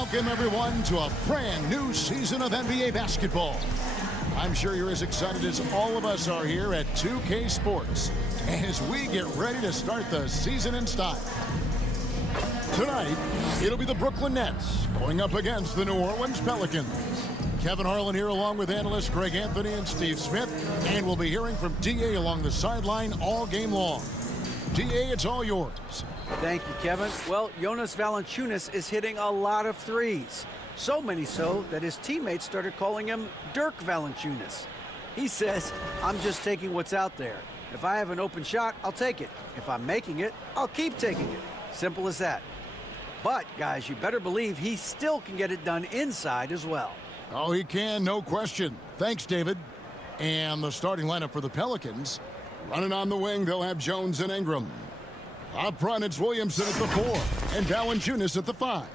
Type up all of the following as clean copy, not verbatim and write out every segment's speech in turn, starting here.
Welcome, everyone, to a brand new season of NBA basketball. I'm sure you're as excited as all of us are here at 2K Sports as we get ready to start the season in style. Tonight, it'll be the Brooklyn Nets going up against the New Orleans Pelicans. Kevin Harlan here along with analysts Greg Anthony and Steve Smith, and we'll be hearing from D.A. along the sideline all game long. D.A., it's all yours. Thank you, Kevin. Well, Jonas Valanciunas is hitting a lot of threes. So many so that his teammates started calling him Dirk Valanciunas. He says, I'm just taking what's out there. If I have an open shot, I'll take it. If I'm making it, I'll keep taking it. Simple as that. But, guys, you better believe he still can get it done inside as well. Oh, he can, no question. Thanks, David. And the starting lineup for the Pelicans. Running on the wing, they'll have Jones and Ingram. Up front, it's Williamson at the 4 and Valanciunas at the 5.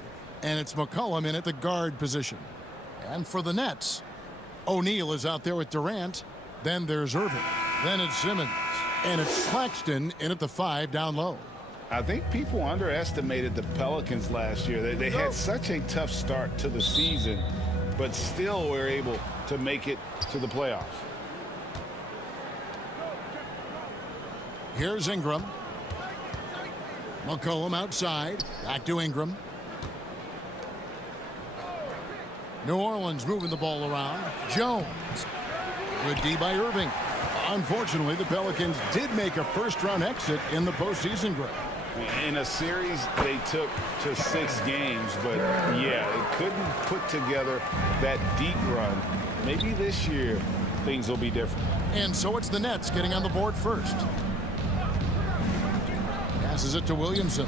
And it's McCollum in at the guard position. And for the Nets, O'Neal is out there with Durant. Then there's Irving. Then it's Simmons. And it's Claxton in at the 5 down low. I think people underestimated the Pelicans last year. They had such a tough start to the season, but still were able to make it to the playoffs. Here's Ingram. McCollum outside. Back to Ingram. New Orleans moving the ball around. Jones. Good D by Irving. Unfortunately, the Pelicans did make a first-round exit in the postseason, Greg. In a series, they took to 6 games, but yeah, they couldn't put together that deep run. Maybe this year, things will be different. And so it's the Nets getting on the board first. Passes it to Williamson.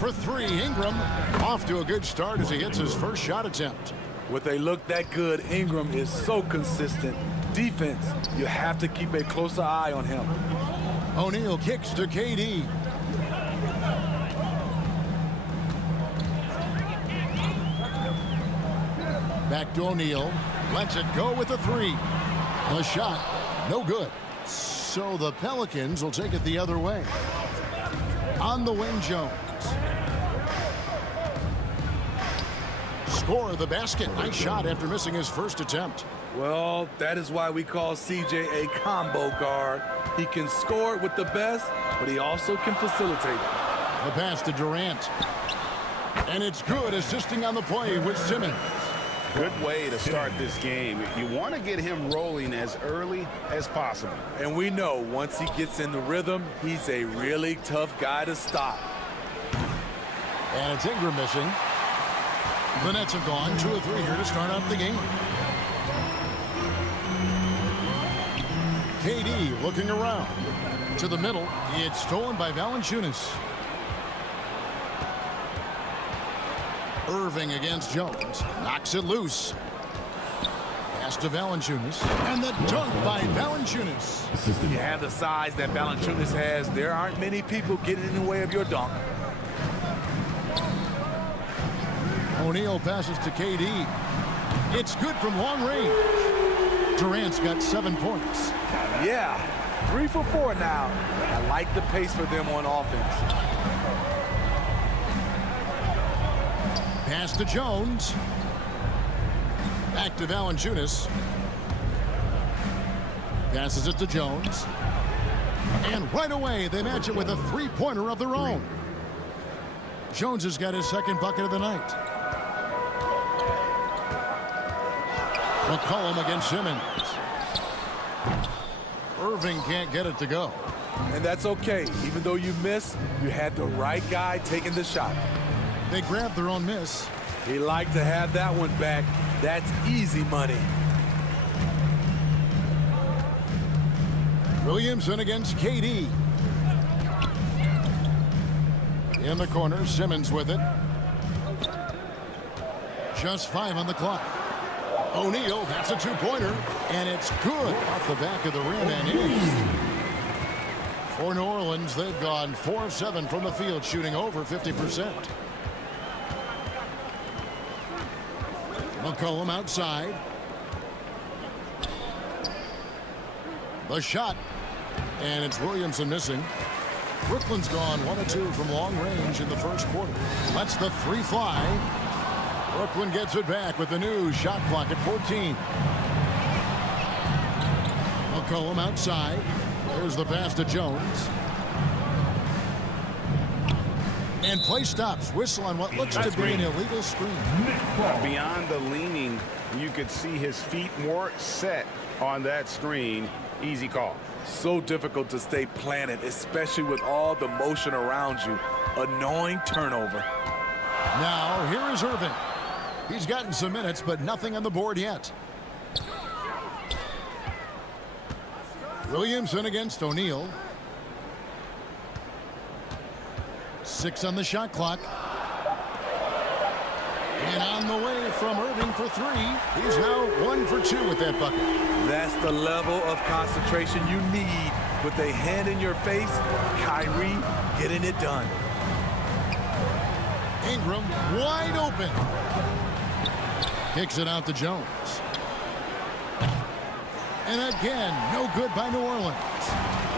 For 3, Ingram off to a good start as he hits his first shot attempt. With a look that good, Ingram is so consistent. Defense, you have to keep a closer eye on him. O'Neal kicks to KD. Back to O'Neal. Lets it go with a 3. The shot, no good. So the Pelicans will take it the other way. On the wing, Jones. Score the basket. Nice shot after missing his first attempt. Well, that is why we call CJ a combo guard. He can score with the best, but he also can facilitate. The pass to Durant. And it's good, assisting on the play with Simmons. Good way to start this game. You want to get him rolling as early as possible. And we know once he gets in the rhythm, he's a really tough guy to stop. And it's Ingram missing. The Nets have gone 2 of 3 here to start out the game. KD looking around. To the middle. It's stolen by Valanciunas. Irving against Jones. Knocks it loose. Pass to Valanciunas. And the dunk by Valanciunas. You have the size that Valanciunas has. There aren't many people getting in the way of your dunk. O'Neal passes to KD. It's good from long range. Durant's got 7 points. Yeah, 3 for 4 now. I like the pace for them on offense. Pass to Jones. Back to Valanciunas. Passes it to Jones. And right away, they match it with a 3-pointer of their own. Jones has got his 2nd bucket of the night. McCollum against Simmons. Irving can't get it to go. And that's okay. Even though you miss, you had the right guy taking the shot. They grabbed their own miss. He liked to have that one back. That's easy money. Williamson against KD. In the corner, Simmons with it. Just 5 on the clock. O'Neal, that's a 2-pointer, and it's good off the back of the rim and in. For New Orleans, they've gone 4 of 7 from the field, shooting over 50%. McCollum outside. The shot, and it's Williamson missing. Brooklyn's gone 1 of 2 from long range in the first quarter. Lets the three fly. Brooklyn gets it back with the new shot clock at 14. McCollum outside. There's the pass to Jones. And play stops. Whistle on what looks to be an illegal screen. Beyond the leaning, you could see his feet more set on that screen. Easy call. So difficult to stay planted, especially with all the motion around you. Annoying turnover. Now, here is Irving. He's gotten some minutes, but nothing on the board yet. Williamson against O'Neal. 6 on the shot clock. And on the way from Irving for 3. He's now 1 for 2 with that bucket. That's the level of concentration you need with a hand in your face. Kyrie getting it done. Ingram wide open. Kicks it out to Jones. And again, no good by New Orleans.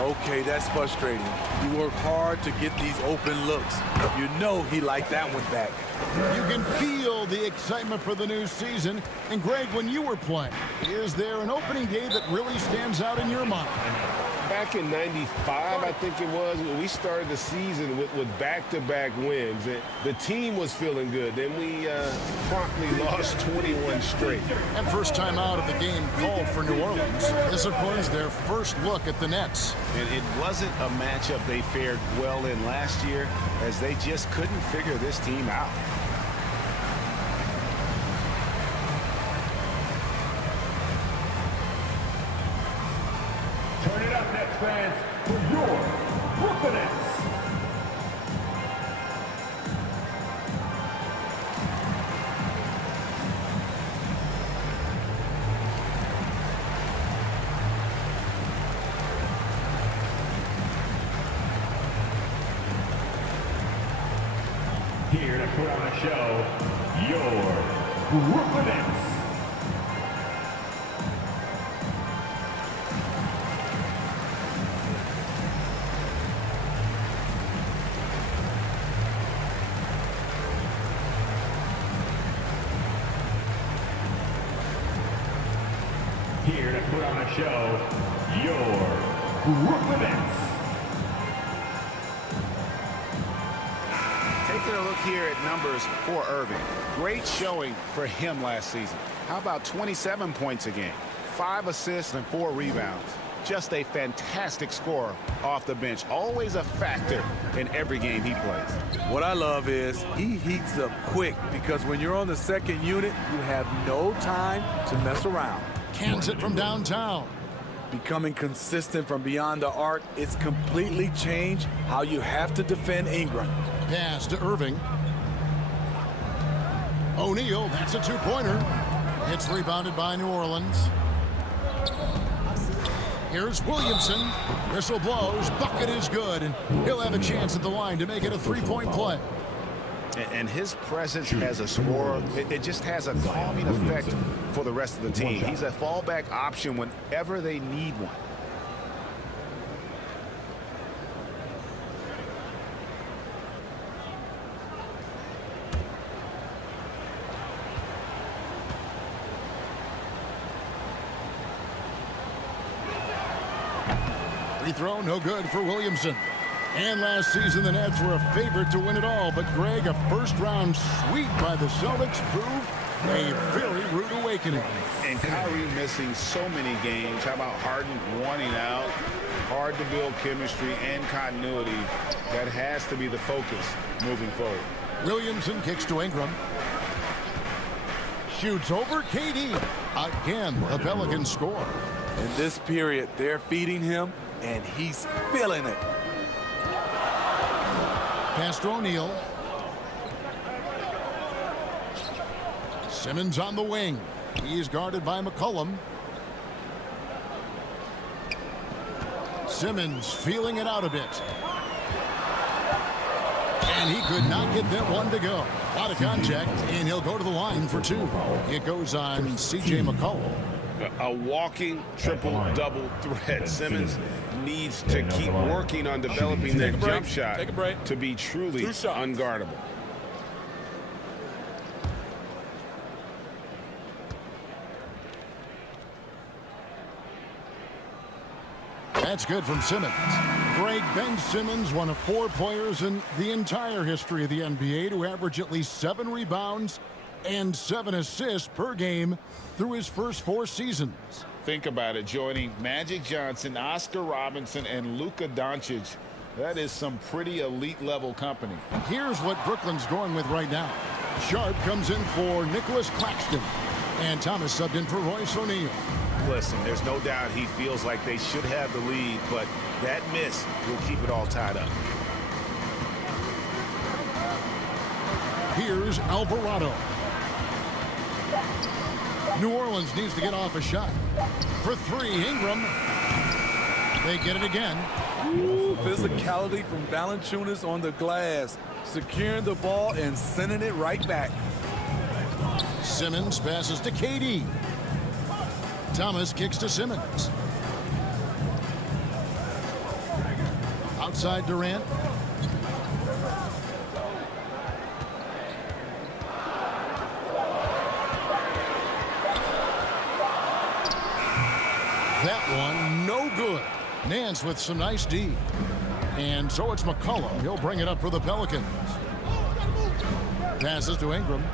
Okay, that's frustrating. You work hard to get these open looks. You know he liked that one back. You can feel the excitement for the new season. And Greg, when you were playing, is there an opening day that really stands out in your mind? Back in '95, I think it was, when we started the season with back-to-back wins. The team was feeling good. Then we promptly lost 21 straight. And first time out of the game called for New Orleans. This, of course, their first look at the Nets. And it wasn't a matchup they fared well in last year, as they just couldn't figure this team out. Turn it up, Nets fans, for your Brooklyn Nets. Here to put on a show, your Brooklyn Nets. Here to put on a show, your Brooklyn Nets. Taking a look here at numbers for Irving. Great showing for him last season. How about 27 points a game, 5 assists and 4 rebounds. Just a fantastic scorer off the bench. Always a factor in every game he plays. What I love is he heats up quick, because when you're on the second unit, you have no time to mess around. Cans it from downtown. Becoming consistent from beyond the arc, it's completely changed how you have to defend Ingram. Pass to Irving. O'Neal, that's a two-pointer. It's rebounded by New Orleans. Here's Williamson. Whistle blows. Bucket is good, and he'll have a chance at the line to make it a three-point play. And his presence as a scorer, it just has a calming effect for the rest of the team. He's a fallback option whenever they need one. Free throw, no good for Williamson. And last season, the Nets were a favorite to win it all. But, Greg, a first-round sweep by the Celtics proved a very rude awakening. And Kyrie missing so many games. How about Harden wanting out? Hard to build chemistry and continuity. That has to be the focus moving forward. Williamson kicks to Ingram. Shoots over KD. Again, the Pelicans score. In this period, they're feeding him, and he's feeling it. Pass to O'Neal. Simmons on the wing. He's guarded by McCollum. Simmons feeling it out a bit. And he could not get that one to go. A lot of contact, and he'll go to the line for 2. It goes on C.J. McCollum. A walking triple-double threat. Simmons needs to keep working on developing that jump shot to be truly unguardable. That's good from Simmons. Greg, Ben Simmons, one of 4 players in the entire history of the NBA to average at least 7 rebounds and 7 assists per game through his first 4 seasons. Think about it, joining Magic Johnson, Oscar Robinson, and Luka Doncic. That is some pretty elite level company. Here's what Brooklyn's going with right now. Sharp comes in for Nicholas Claxton, and Thomas subbed in for Royce O'Neal. Listen, there's no doubt he feels like they should have the lead, but that miss will keep it all tied up. Here's Alvarado. New Orleans needs to get off a shot. For 3, Ingram. They get it again. Ooh, physicality from Valanciunas on the glass, securing the ball and sending it right back. Simmons passes to KD. Thomas kicks to Simmons. Outside Durant. That one, no good. Nance with some nice D. And so it's McCollum. He'll bring it up for the Pelicans. Passes to Ingram.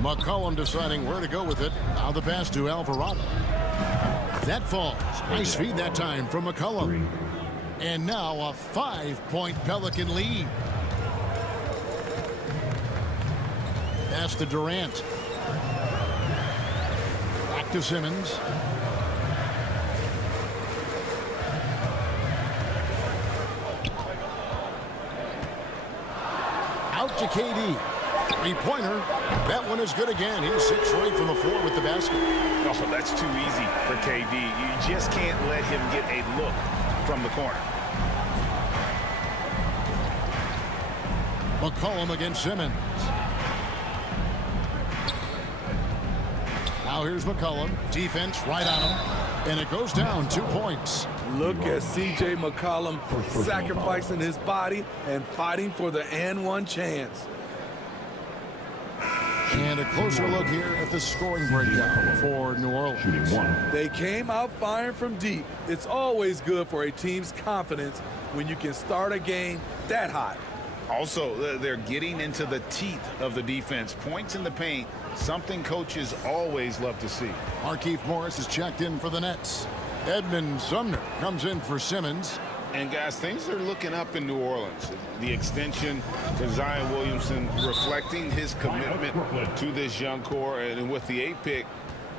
McCollum deciding where to go with it. Now the pass to Alvarado. That falls. Nice feed that time from McCollum. And now a 5-point Pelican lead. Pass to Durant. Back to Simmons. Out to KD. 3-pointer. That one is good again. He's 6 right from the floor with the basket. Oh, that's too easy for KD. You just can't let him get a look from the corner. McCollum against Simmons. Now here's McCollum. Defense right on him. And it goes down 2 points. Look at C.J. McCollum sacrificing his body and fighting for the and-one chance. And a closer look here at the scoring breakdown for New Orleans. They came out firing from deep. It's always good for a team's confidence when you can start a game that hot. Also, they're getting into the teeth of the defense. Points in the paint, something coaches always love to see. Markieff Morris is checked in for the Nets. Edmund Sumner comes in for Simmons. And guys, things are looking up in New Orleans. The extension for Zion Williamson reflecting his commitment to this young core. And with the 8th pick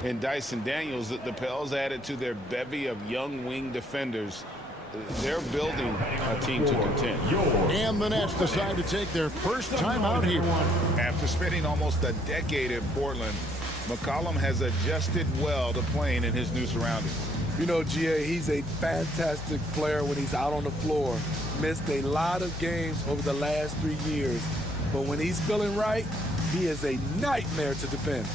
and Dyson Daniels, the Pels added to their bevy of young wing defenders. They're building a team to contend. And the Nets decide to take their first time out here. After spending almost a decade in Portland, McCollum has adjusted well to playing in his new surroundings. You know, G.A., he's a fantastic player when he's out on the floor. Missed a lot of games over the last 3 years. But when he's feeling right, he is a nightmare to defend.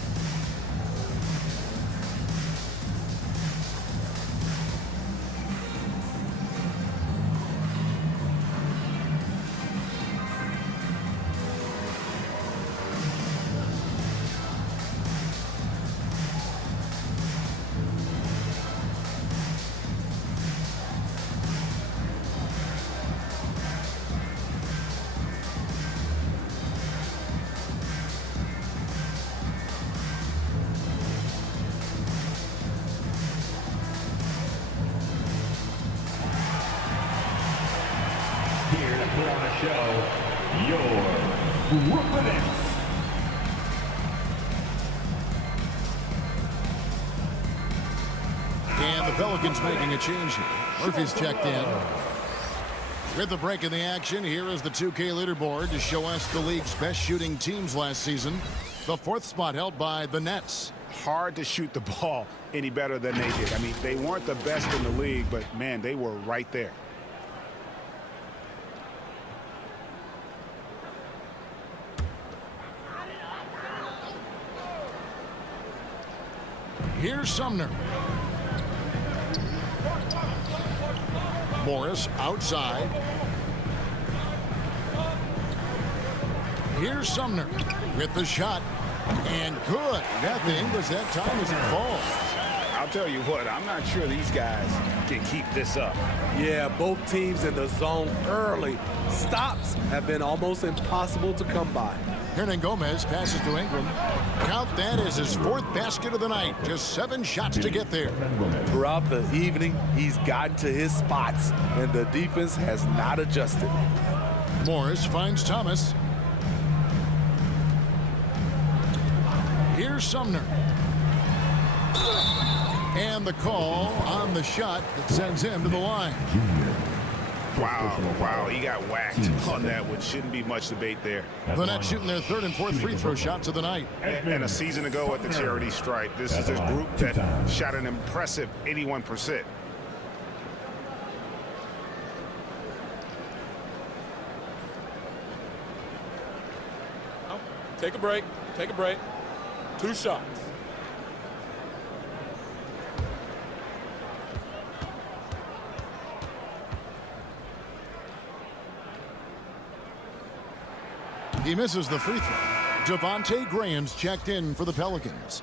Here to put on a show, your Brooklyn Nets. And the Pelicans making a change here. Murphy's checked in. With the break in the action, here is the 2K leaderboard to show us the league's best shooting teams last season. The 4th spot held by the Nets. Hard to shoot the ball any better than they did. I mean, they weren't the best in the league, but, man, they were right there. Here's Sumner. Morris outside. Here's Sumner with the shot. And good. Got the English that time as it falls. I'll tell you what, I'm not sure these guys can keep this up. Yeah, both teams in the zone early. Stops have been almost impossible to come by. Hernan Gomez passes to Ingram. Count that as his 4th basket of the night. Just 7 shots to get there. Throughout the evening, he's gotten to his spots, and the defense has not adjusted. Morris finds Thomas. Here's Sumner. And the call on the shot that sends him to the line. Wow, he got whacked on that one. Shouldn't be much debate there. The Nets shooting their 3rd and 4th free throw shots of the night. And a season ago at the charity stripe, this is a group that shot an impressive 81%. Take a break. Take a break. 2 shots. He misses the free throw. Devontae Graham's checked in for the Pelicans.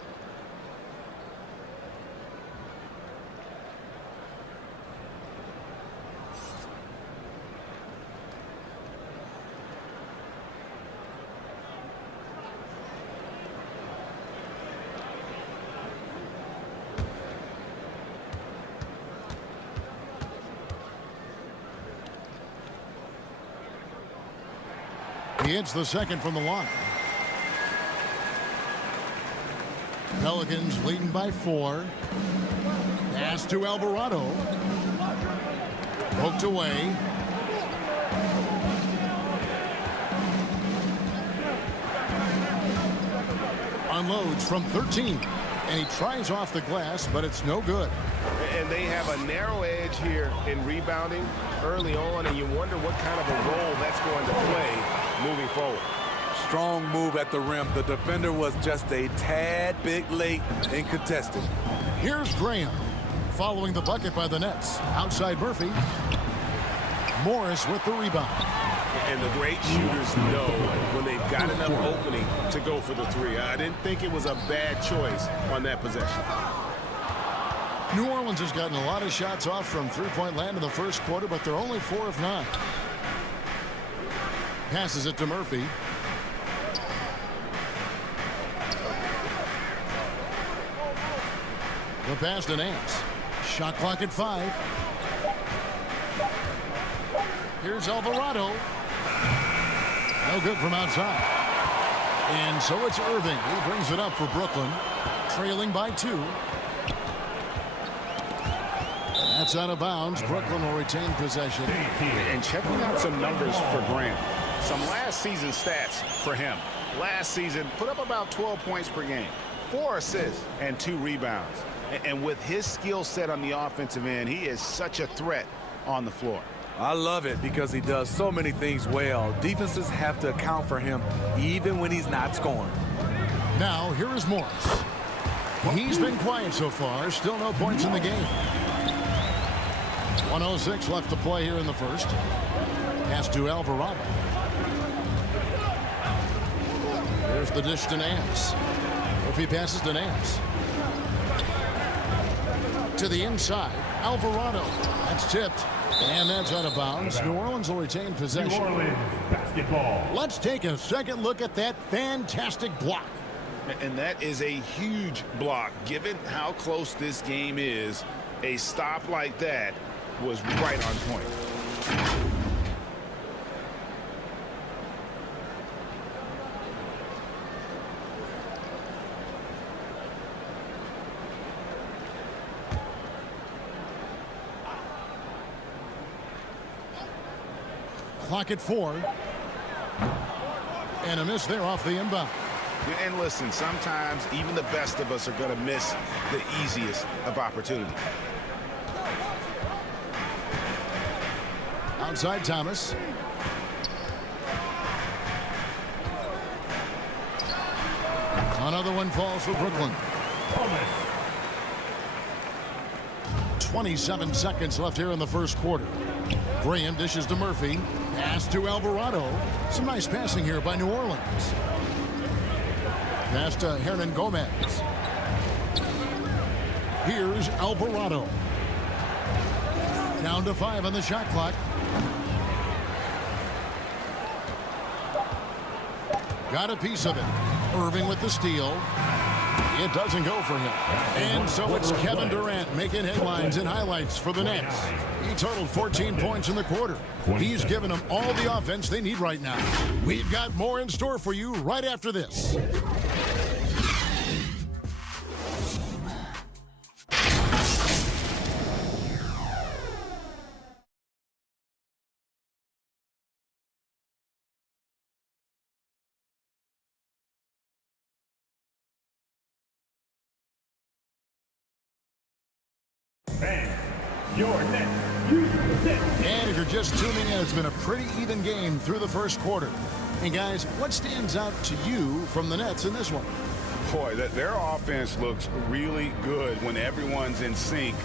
He hits the second from the line. Pelicans leading by 4. Pass to Alvarado. Poked away. Unloads from 13. And he tries off the glass, but it's no good. And they have a narrow edge here in rebounding early on, and you wonder what kind of a role that's going to play moving forward. Strong move at the rim. The defender was just a tad bit late in contesting. Here's Graham following the bucket by the Nets. Outside Murphy. Morris with the rebound. And the great shooters know when they've got enough opening to go for the 3. I didn't think it was a bad choice on that possession. New Orleans has gotten a lot of shots off from three-point land in the first quarter, but they're only 4 of 9. Passes it to Murphy. The pass to Nance. Shot clock at 5. Here's Alvarado. No good from outside. And so it's Irving. He brings it up for Brooklyn. Trailing by 2. That's out of bounds. Brooklyn will retain possession. And checking out some numbers for Grant. Some last season stats for him. Last season, put up about 12 points per game. 4 assists and 2 rebounds. And with his skill set on the offensive end, he is such a threat on the floor. I love it because he does so many things well. Defenses have to account for him even when he's not scoring. Now, here is Morris. He's been quiet so far. Still no points in the game. 1:06 left to play here in the first. Pass to Alvarado. There's the dish to Nance. If he passes to Nance. To the inside. Alvarado. That's tipped. And that's out of bounds. New Orleans will retain possession. New Orleans basketball. Let's take a second look at that fantastic block. And that is a huge block. Given how close this game is, a stop like that was right on point. Clock at 4. And a miss there off the inbound. And listen, sometimes even the best of us are going to miss the easiest of opportunities. Outside Thomas. Another one falls for Brooklyn. 27 seconds left here in the first quarter. Graham dishes to Murphy. Pass to Alvarado. Some nice passing here by New Orleans. Pass to Hernan Gomez. Here's Alvarado. Down to 5 on the shot clock. Got a piece of it. Irving with the steal. It doesn't go for him. And so it's Kevin Durant making headlines and highlights for the Nets. He totaled 14 points in the quarter. He's given them all the offense they need right now. We've got more in store for you right after this. Your next user. And if you're just tuning in, it's been a pretty even game through the first quarter. And guys, what stands out to you from the Nets in this one? Boy, their offense looks really good when everyone's in sync.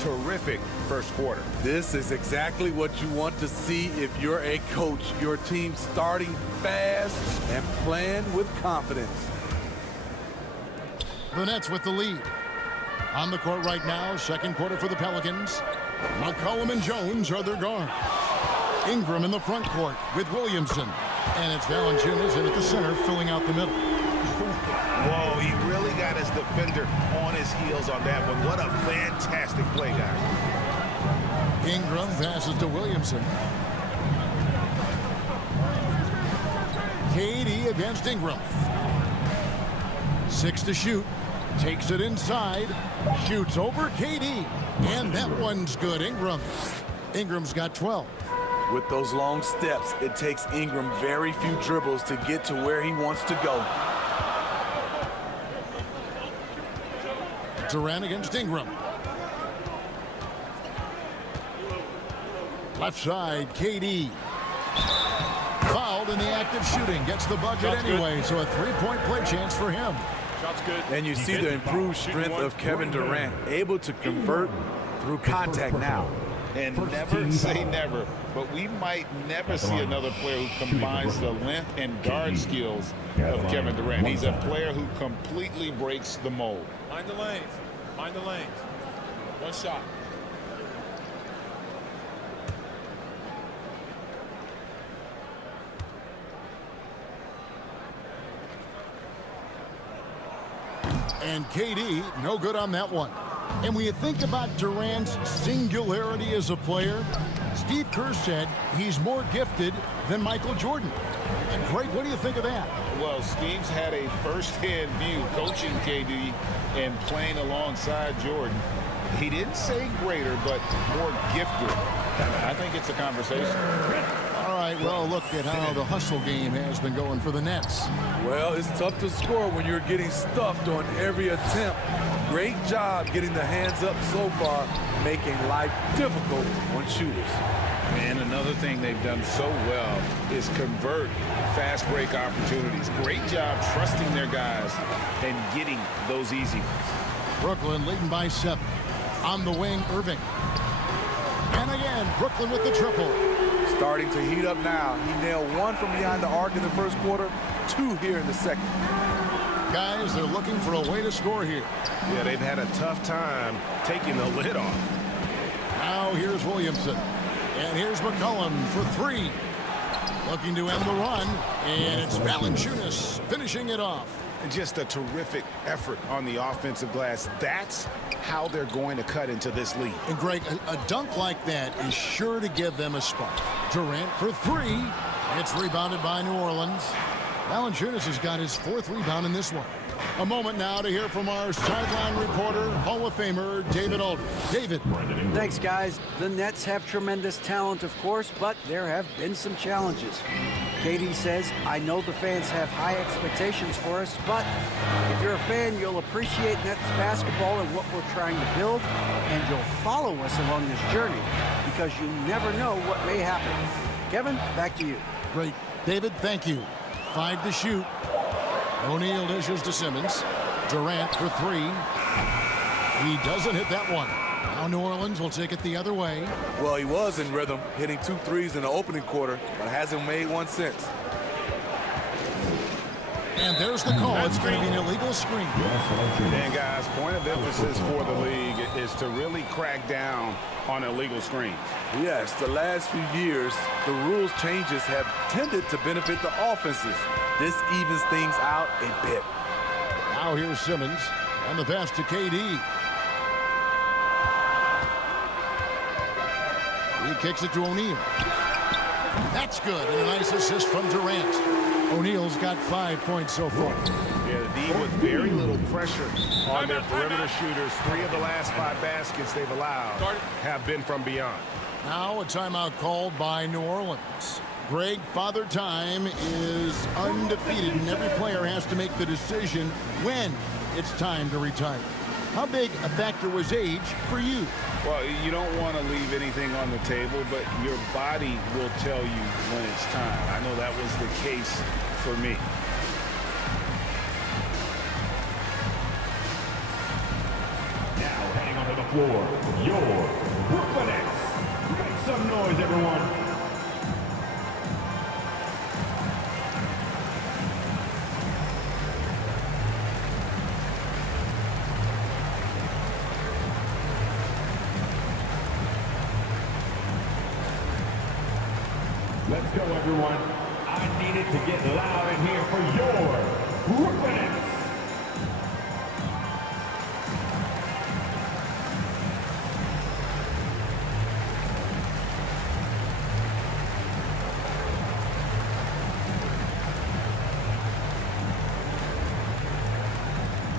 Terrific first quarter. This is exactly what you want to see if you're a coach. Your team starting fast and playing with confidence. The Nets with the lead. On the court right now, second quarter for the Pelicans. McCollum and Jones are their guards. Ingram in the front court with Williamson. And it's Valanciunas in at the center, filling out the middle. Whoa, he really got his defender on his heels on that one. What a fantastic play, guys. Ingram passes to Williamson. KD against Ingram. 6 to shoot. Takes it inside. Shoots over KD. And that one's good. Ingram's got 12. With those long steps, it takes Ingram very few dribbles to get to where he wants to go. Durant against Ingram. Left side, KD. Fouled in the act of shooting. Gets the bucket anyway, so a three-point play chance for him. Shot's good. And you see the improved strength of Kevin Durant, able to convert through contact now. And never say never, but we might never see another player who combines the length and guard skills of Kevin Durant. He's a player who completely breaks the mold. Mind the lanes. Mind the lanes. One shot. And KD, no good on that one. And when you think about Durant's singularity as a player, Steve Kerr said he's more gifted than Michael Jordan. And Greg, what do you think of that? Well, Steve's had a first-hand view coaching KD and playing alongside Jordan. He didn't say greater, but more gifted. I think it's a conversation. All right, well, look at how the hustle game has been going for the Nets. Well, it's tough to score when you're getting stuffed on every attempt. Great job getting the hands up so far, making life difficult on shooters. And another thing they've done so well is convert fast break opportunities. Great job trusting their guys and getting those easy ones. Brooklyn leading by 7. On the wing, Irving. And again, Brooklyn with the triple. Starting to heat up now. He nailed 1 from behind the arc in the first quarter, 2 here in the second. Guys, they're looking for a way to score here. Yeah, they've had a tough time taking the lid off. Now here's Williamson. And here's McCollum for 3. Looking to end the run. And it's Valanciunas finishing it off. Just a terrific effort on the offensive glass. That's how they're going to cut into this lead. And Greg, a dunk like that is sure to give them a spark. Durant for 3. It's rebounded by New Orleans. Valanciunas has got his 4th rebound in this one. A moment now to hear from our sideline reporter, Hall of Famer David Aldridge. David. Thanks, guys. The Nets have tremendous talent, of course, but there have been some challenges. KD says, I know the fans have high expectations for us, but if you're a fan, you'll appreciate Nets basketball and what we're trying to build, and you'll follow us along this journey because you never know what may happen. Kevin, back to you. Great. David, thank you. 5 to shoot. O'Neal dishes to Simmons. Durant for 3. He doesn't hit that one. Now New Orleans will take it the other way. Well, he was in rhythm, hitting 2 threes in the opening quarter, but hasn't made one since. And there's the call. It's going to be an illegal screen. And guys, point of emphasis for the league is to really crack down on illegal screens. Yes, the last few years, the rules changes have tended to benefit the offenses. This evens things out a bit. Now here's Simmons, and the pass to KD. He kicks it to O'Neal. That's good, and a nice assist from Durant. O'Neal's got 5 points so far. Yeah, the D with very little pressure on their perimeter shooters. 3 of the last 5 baskets they've allowed have been from beyond. Now a timeout called by New Orleans. Greg, Father Time is undefeated, and every player has to make the decision when it's time to retire. How big a factor was age for you? Well, you don't want to leave anything on the table, but your body will tell you when it's time. I know that was the case for me. Now heading onto the floor, your Brooklyn Nets. Make some noise, everyone. Let's go, everyone. I need it to get loud in here for your Brooklyn Nets.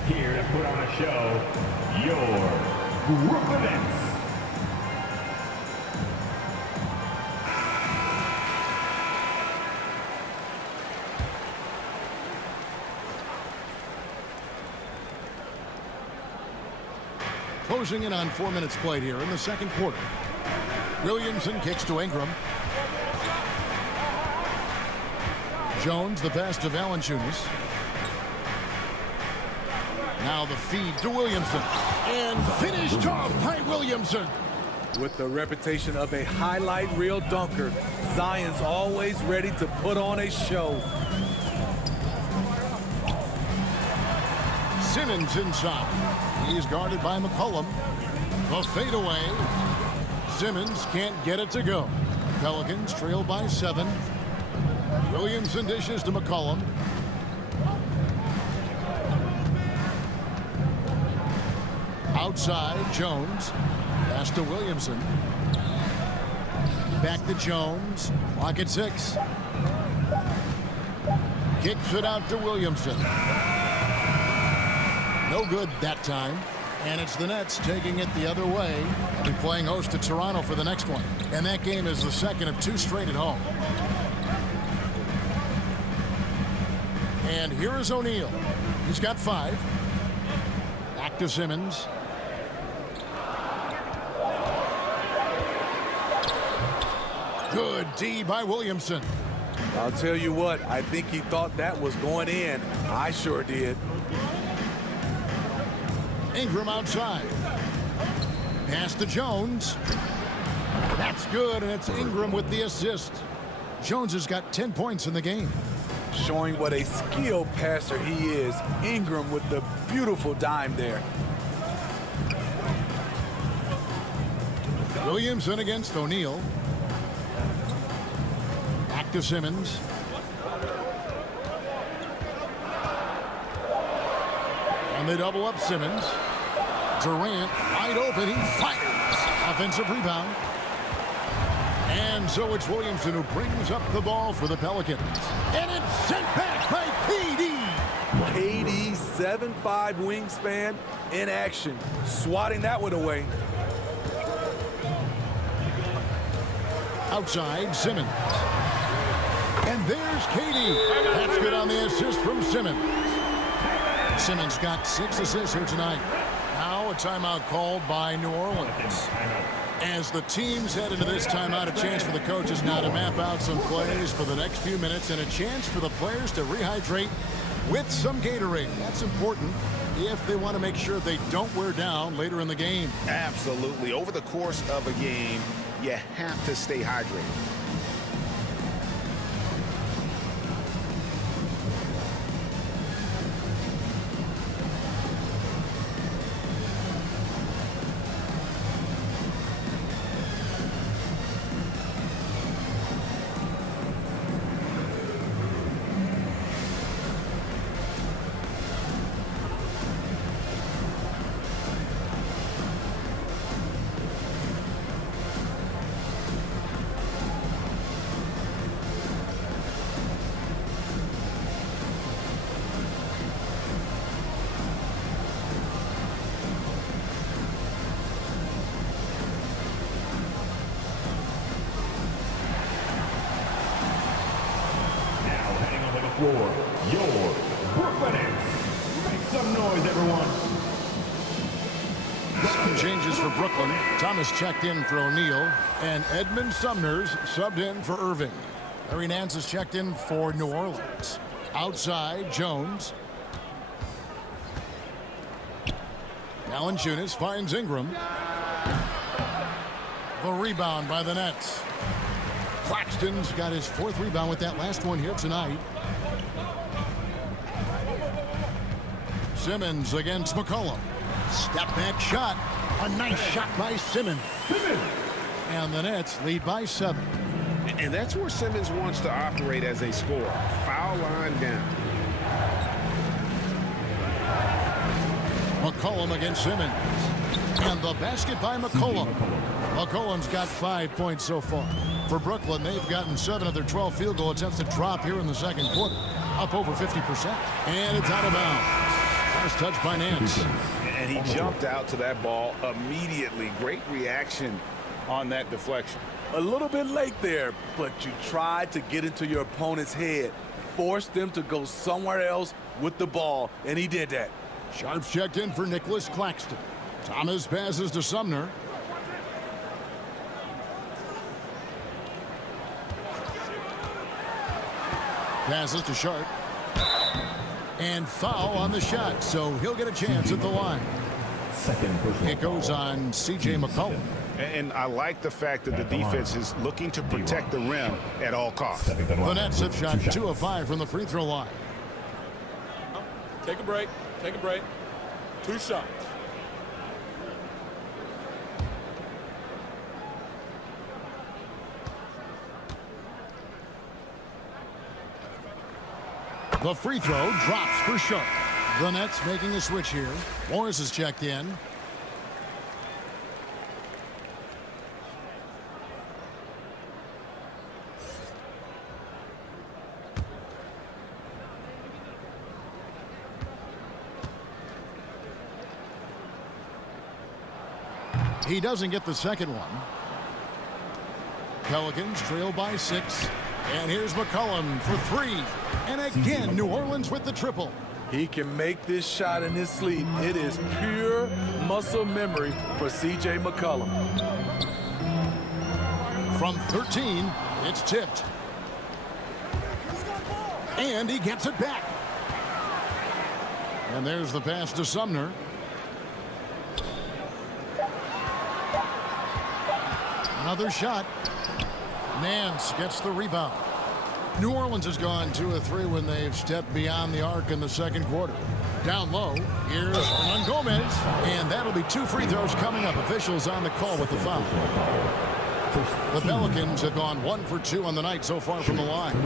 Here to put on a show, your Brooklyn Nets. Closing in on 4 minutes played here in the second quarter. Williamson kicks to Ingram. Jones, the pass to Valanciunas. Now the feed to Williamson. And finished off by Williamson. With the reputation of a highlight reel dunker, Zion's always ready to put on a show. Simmons inside. He's guarded by McCollum. The fadeaway. Simmons can't get it to go. Pelicans trail by 7. Williamson dishes to McCollum. Outside, Jones. Pass to Williamson. Back to Jones. Clock at 6. Kicks it out to Williamson. No good that time. And it's the Nets taking it the other way. They'll be playing host to Toronto for the next one. And that game is the second of 2 straight at home. And here is O'Neal. He's got 5. Back to Simmons. Good D by Williamson. I'll tell you what, I think he thought that was going in. I sure did. Ingram outside. Pass to Jones. That's good, and it's Ingram with the assist. Jones has got 10 points in the game. Showing what a skilled passer he is. Ingram with the beautiful dime there. Williamson against O'Neal. Back to Simmons. And they double up Simmons. Durant wide open. He fires. Offensive rebound. And so it's Williamson who brings up the ball for the Pelicans. And it's sent back by KD. KD, 7'5" wingspan in action. Swatting that one away. Outside, Simmons. And there's KD. That's good on the assist from Simmons. Simmons got 6 assists here tonight. Now a timeout called by New Orleans. As the teams head into this timeout, a chance for the coaches now to map out some plays for the next few minutes and a chance for the players to rehydrate with some Gatorade. That's important if they want to make sure they don't wear down later in the game. Absolutely. Over the course of a game, you have to stay hydrated. For your Brooklyn Nets. Make some noise, everyone. Some changes for Brooklyn. Thomas checked in for O'Neal, and Edmund Sumner's subbed in for Irving. Larry Nance is checked in for New Orleans. Outside, Jones. Valanciunas finds Ingram. The rebound by the Nets. Claxton's got his 4th rebound with that last one here tonight. Simmons against McCollum. Step back shot. A nice shot by Simmons. And the Nets lead by 7. And that's where Simmons wants to operate as a scorer. Foul line down. McCollum against Simmons. And the basket by McCollum. McCollum's got 5 points so far. For Brooklyn, they've gotten 7 of their 12 field goal attempts to drop here in the second quarter. Up over 50%. And it's out of bounds. Last touch by Nance. And he jumped out to that ball immediately. Great reaction on that deflection. A little bit late there, but you tried to get into your opponent's head. Force them to go somewhere else with the ball, and he did that. Sharps checked in for Nicholas Claxton. Thomas passes to Sumner. Passes to Sharp. And foul on the shot, so he'll get a chance at the line. It goes on C.J. McCollum. And I like the fact that the defense is looking to protect the rim at all costs. The Nets have shot 2 of 5 from the free throw line. Take a break. Take a break. 2 shots. The free throw drops for Sharp. The Nets making a switch here. Morris is checked in. He doesn't get the second one. Pelicans trail by 6. And here's McCollum for 3. And again, New Orleans with the triple. He can make this shot in his sleep. It is pure muscle memory for C.J. McCollum. From 13, it's tipped. And he gets it back. And there's the pass to Sumner. Another shot. Nance gets the rebound. New Orleans has gone 2 of 3 when they've stepped beyond the arc in the second quarter. Down low, here's Hernan Gomez, and that'll be 2 free throws coming up. Officials on the call with the foul. The Pelicans have gone 1 for 2 on the night so far from the line.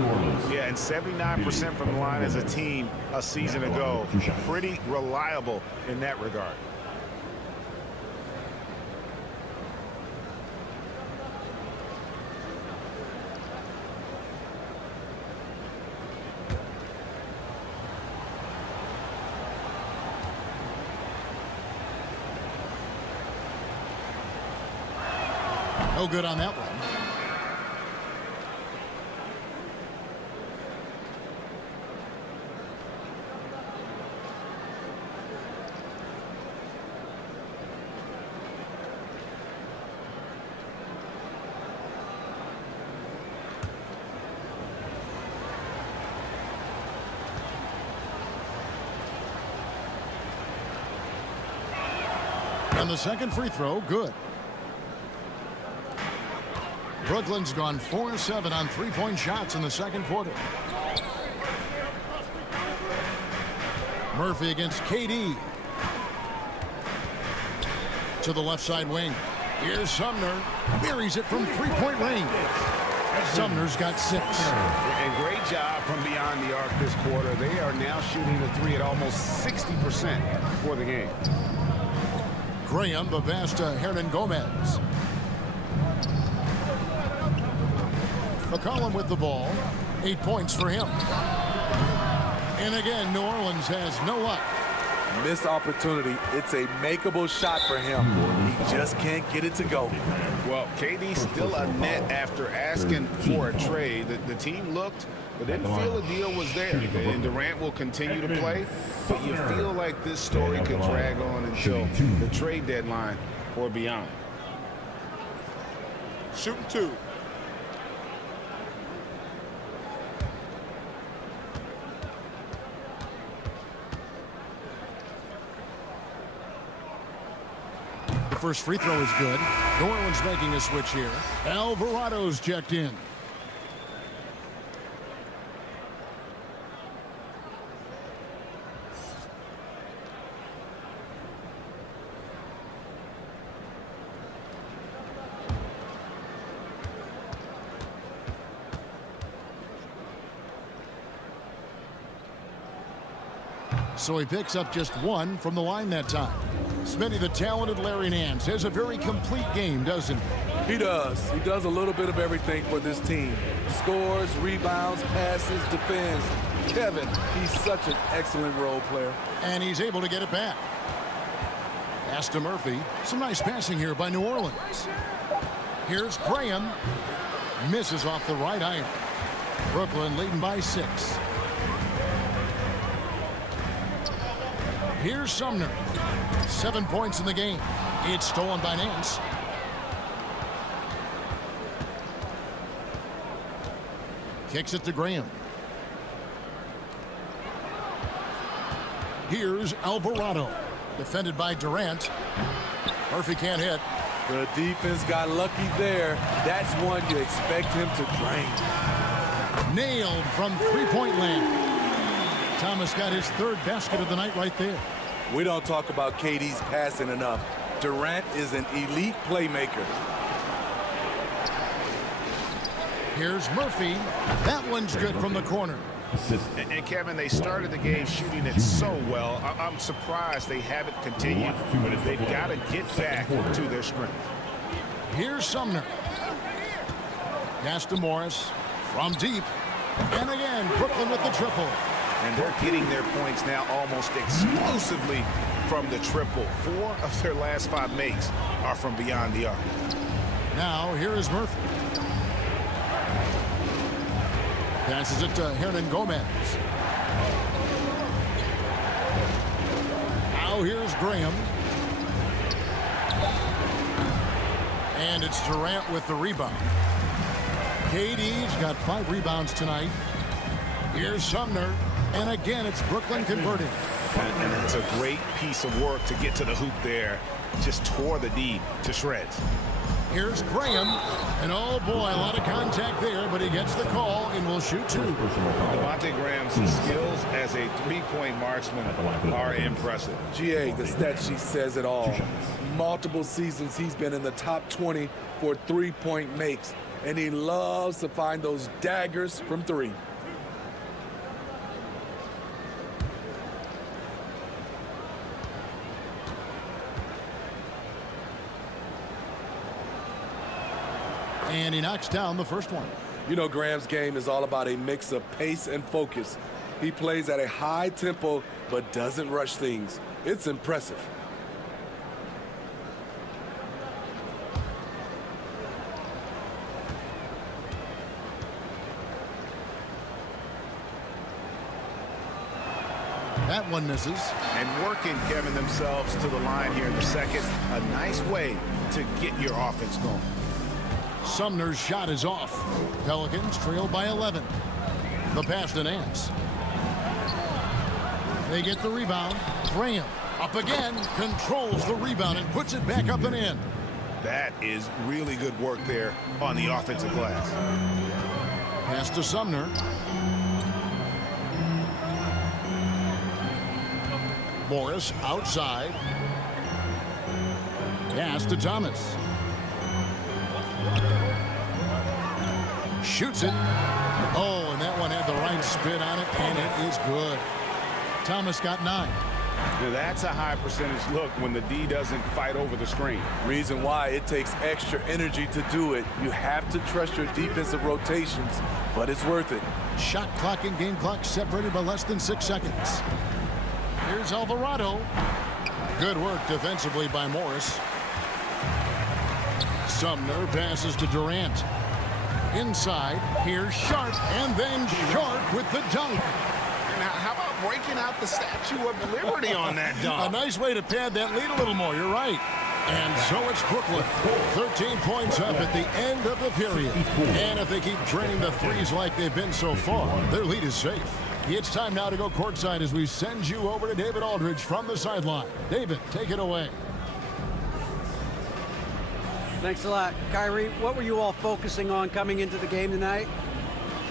Yeah, and 79% from the line as a team a season ago. Pretty reliable in that regard. No good on that one. And the second free throw, good. Brooklyn's gone 4-7 on three-point shots in the second quarter. Murphy against KD. To the left side wing. Here's Sumner. Buries it from three-point range. Sumner's got 6. And great job from beyond the arc this quarter. They are now shooting the three at almost 60% for the game. Graham, the pass to Hernan Gomez. McCollum with the ball. 8 points for him. And again, New Orleans has no luck. Missed opportunity. It's a makeable shot for him. He just can't get it to go. Well, KD still a net after asking for a trade. The team looked, but didn't feel the deal was there. And Durant will continue to play, but you feel like this story could drag on until the trade deadline or beyond. Shooting 2. The first free throw is good. New Orleans making a switch here. Alvarado's checked in. So he picks up just 1 from the line that time. Smitty, the talented Larry Nance, has a very complete game, doesn't he? He does. He does a little bit of everything for this team. Scores, rebounds, passes, defends. Kevin, he's such an excellent role player. And he's able to get it back. Pass to Murphy. Some nice passing here by New Orleans. Here's Graham. Misses off the right iron. Brooklyn leading by 6. Here's Sumner. 7 points in the game. It's stolen by Nance. Kicks it to Graham. Here's Alvarado. Defended by Durant. Murphy can't hit. The defense got lucky there. That's one you expect him to drain. Nailed from three-point land. Thomas got his 3rd basket of the night right there. We don't talk about KD's passing enough. Durant is an elite playmaker. Here's Murphy. That one's good from the corner. And Kevin, they started the game shooting it so well. I'm surprised they haven't continued. They've got to get back to their strength. Here's Sumner. Pass to Morris from deep. And again, Brooklyn with the triple. And they're getting their points now almost exclusively from the triple. 4 of their last 5 makes are from beyond the arc. Now, here is Murphy. Passes it to Hernan Gomez. Now, here's Graham. And it's Durant with the rebound. KD's got 5 rebounds tonight. Here's Sumner. And again, it's Brooklyn converting. And that's a great piece of work to get to the hoop there. Just tore the D to shreds. Here's Graham. And oh boy, a lot of contact there, but he gets the call and will shoot 2. Devontae Graham's skills as a 3-point marksman are impressive. GA, the stat sheet says it all. Multiple seasons he's been in the top 20 for 3-point makes. And he loves to find those daggers from 3. And he knocks down the first one. You know, Graham's game is all about a mix of pace and focus. He plays at a high tempo, but doesn't rush things. It's impressive. That one misses. And working, Kevin, themselves to the line here in the second. A nice way to get your offense going. Sumner's shot is off. Pelicans trail by 11. The pass to Nance. They get the rebound. Graham up again, controls the rebound and puts it back up and in. That is really good work there on the offensive glass. Pass to Sumner. Morris outside. Pass to Thomas. Shoots it. Oh, and that one had the right spin on it, and it is good. Thomas got 9. Now that's a high percentage look when the D doesn't fight over the screen. Reason why it takes extra energy to do it. You have to trust your defensive rotations, but it's worth it. Shot clock and game clock separated by less than 6 seconds. Here's Alvarado. Good work defensively by Morris. Sumner passes to Durant. Inside, here's Sharp, and then Sharp with the dunk. Now, how about breaking out the Statue of Liberty on that dunk? A nice way to pad that lead a little more, you're right. And so it's Brooklyn. 13 points up at the end of the period. And if they keep draining the threes like they've been so far, their lead is safe. It's time now to go courtside as we send you over to David Aldridge from the sideline. David, take it away. Thanks a lot. Kyrie, what were you all focusing on coming into the game tonight?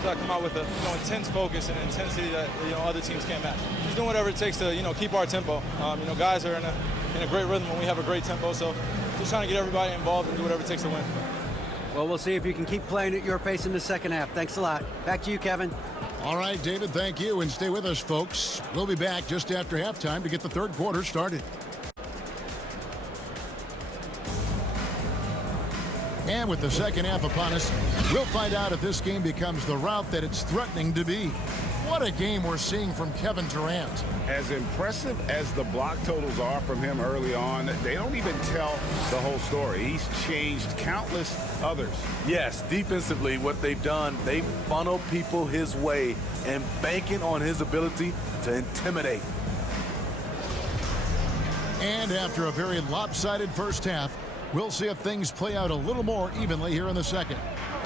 So I come out with a intense focus and intensity that other teams can't match. Just doing whatever it takes to keep our tempo. Guys are in a great rhythm when we have a great tempo. So just trying to get everybody involved and do whatever it takes to win. Well, we'll see if you can keep playing at your pace in the second half. Thanks a lot. Back to you, Kevin. All right, David, thank you, and stay with us, folks. We'll be back just after halftime to get the third quarter started. And with the second half upon us, we'll find out if this game becomes the route that it's threatening to be. What a game we're seeing from Kevin Durant. As impressive as the block totals are from him early on, they don't even tell the whole story. He's changed countless others. Yes, defensively, what they've done, they funnel people his way and banking on his ability to intimidate. And after a very lopsided first half, we'll see if things play out a little more evenly here in the second.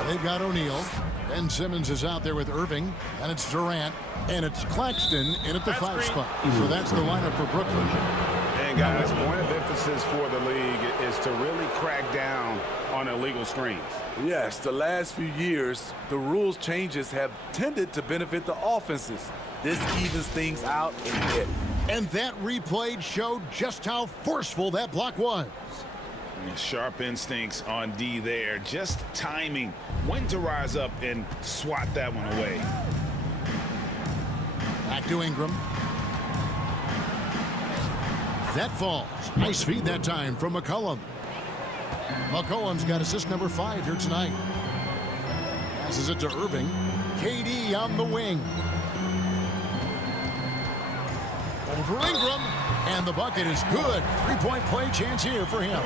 They've got O'Neal. Ben Simmons is out there with Irving. And it's Durant. And it's Claxton in at the 5 spot. So that's the lineup for Brooklyn. And guys, point of emphasis for the league is to really crack down on illegal screens. Yes, the last few years, the rules changes have tended to benefit the offenses. This evens things out a bit. And that replay showed just how forceful that block was. Sharp instincts on D there. Just timing when to rise up and swat that one away. Back to Ingram. That falls. Nice feed that time from McCollum. McCollum's got assist number 5 here tonight. Passes it to Irving. KD on the wing. Over Ingram. And the bucket is good. 3-point play chance here for him.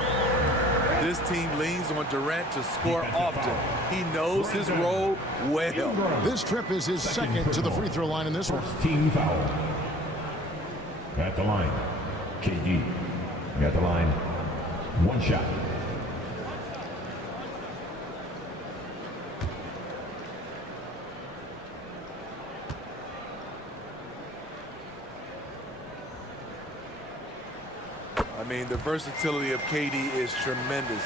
This team leans on Durant to score often. He knows his role well. This trip is his second to the free throw line in this one. Team foul. At the line, KD. At the line, 1 shot. I mean, the versatility of KD is tremendous.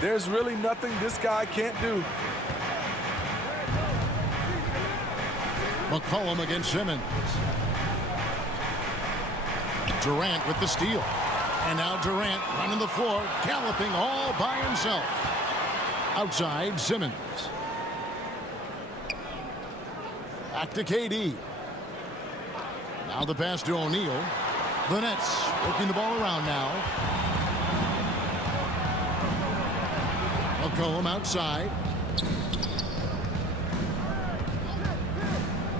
There's really nothing this guy can't do. McCollum against Simmons. Durant with the steal. And now Durant running the floor, galloping all by himself. Outside, Simmons. Back to KD. Now the pass to O'Neal. The Nets working the ball around now. McCollum outside.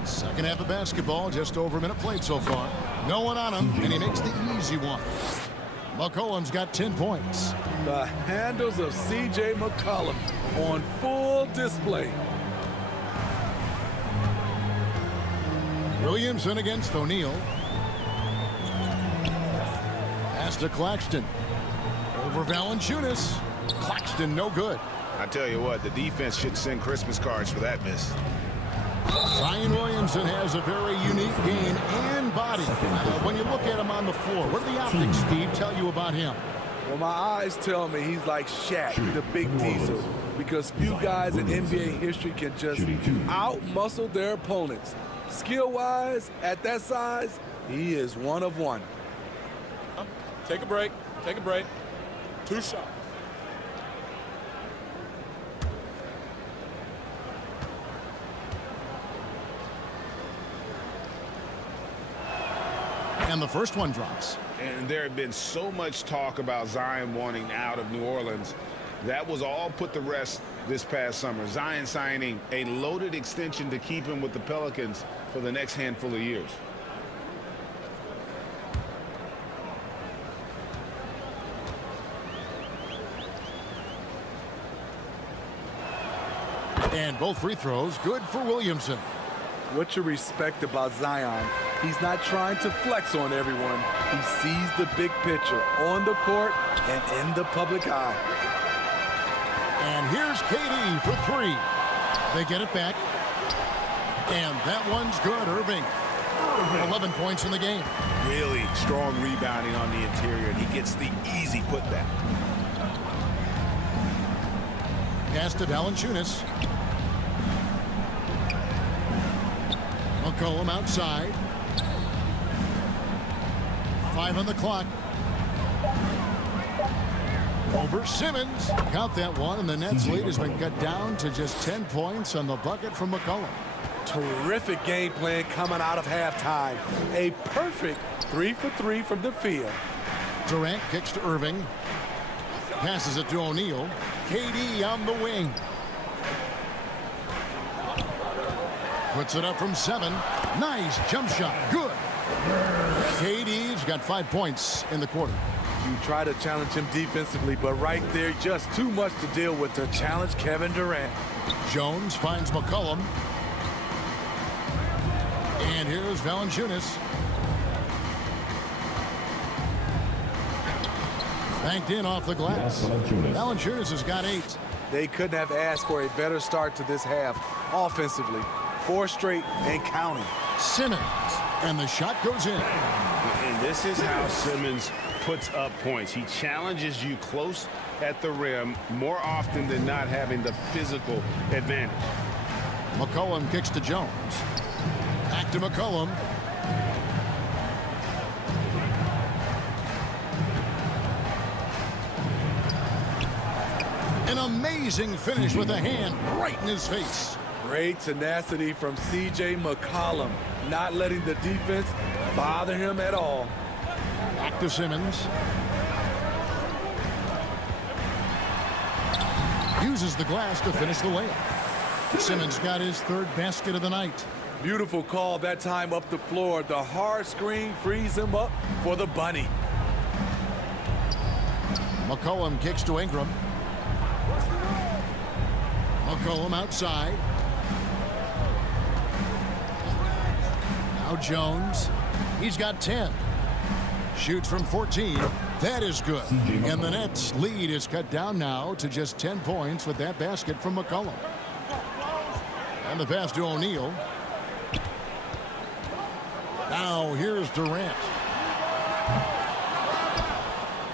Second half of basketball, just over a minute played so far. No one on him, and he makes the easy one. McCollum's got 10 points. The handles of C.J. McCollum on full display. Williamson against O'Neal. Pass to Claxton. Over Valanciunas. Claxton no good. I tell you what, the defense should send Christmas cards for that miss. Zion Williamson has a very unique game, and body. When you look at him on the floor, what do the optics, Steve, tell you about him? Well, my eyes tell me he's like Shaq, the big diesel, because few guys in NBA history can just out-muscle their opponents. Skill-wise, at that size, he is one of one. Take a break. Take a break. 2 shots. And the first one drops. And there had been so much talk about Zion wanting out of New Orleans. That was all put to rest this past summer. Zion signing a loaded extension to keep him with the Pelicans for the next handful of years. And both free throws good for Williamson. What you respect about Zion, he's not trying to flex on everyone. He sees the big picture on the court and in the public eye. And here's KD for 3. They get it back. And that one's good, Irving. 11 points in the game. Really strong rebounding on the interior, and he gets the easy putback. Pass to Valanciunas. McCollum outside. 5 on the clock. Over Simmons. Count that one, and the Nets lead has been cut down to just 10 points on the bucket from McCollum. Terrific game plan coming out of halftime. A perfect 3 for 3 from the field. Durant kicks to Irving. Passes it to O'Neal. KD on the wing. Puts it up from 7. Nice jump shot. Good. KD's got 5 points in the quarter. You try to challenge him defensively, but right there, just too much to deal with to challenge Kevin Durant. Jones finds McCollum. And here's Valanciunas. Banked in off the glass. Valanciunas has got 8. They couldn't have asked for a better start to this half offensively. 4 straight and counting. Simmons. And the shot goes in. And this is how Simmons puts up points. He challenges you close at the rim more often than not, having the physical advantage. McCollum kicks to Jones. Back to McCollum. An amazing finish with a hand right in his face. Great tenacity from C.J. McCollum, not letting the defense bother him at all. Back to Simmons. Uses the glass to finish the layup. Simmons got his 3rd basket of the night. Beautiful call that time up the floor. The hard screen frees him up for the bunny. McCollum kicks to Ingram. McCollum outside. Now Jones. He's got 10. Shoots from 14. That is good. And the Nets lead is cut down now to just 10 points with that basket from McCollum. And the pass to O'Neal. Now here's Durant.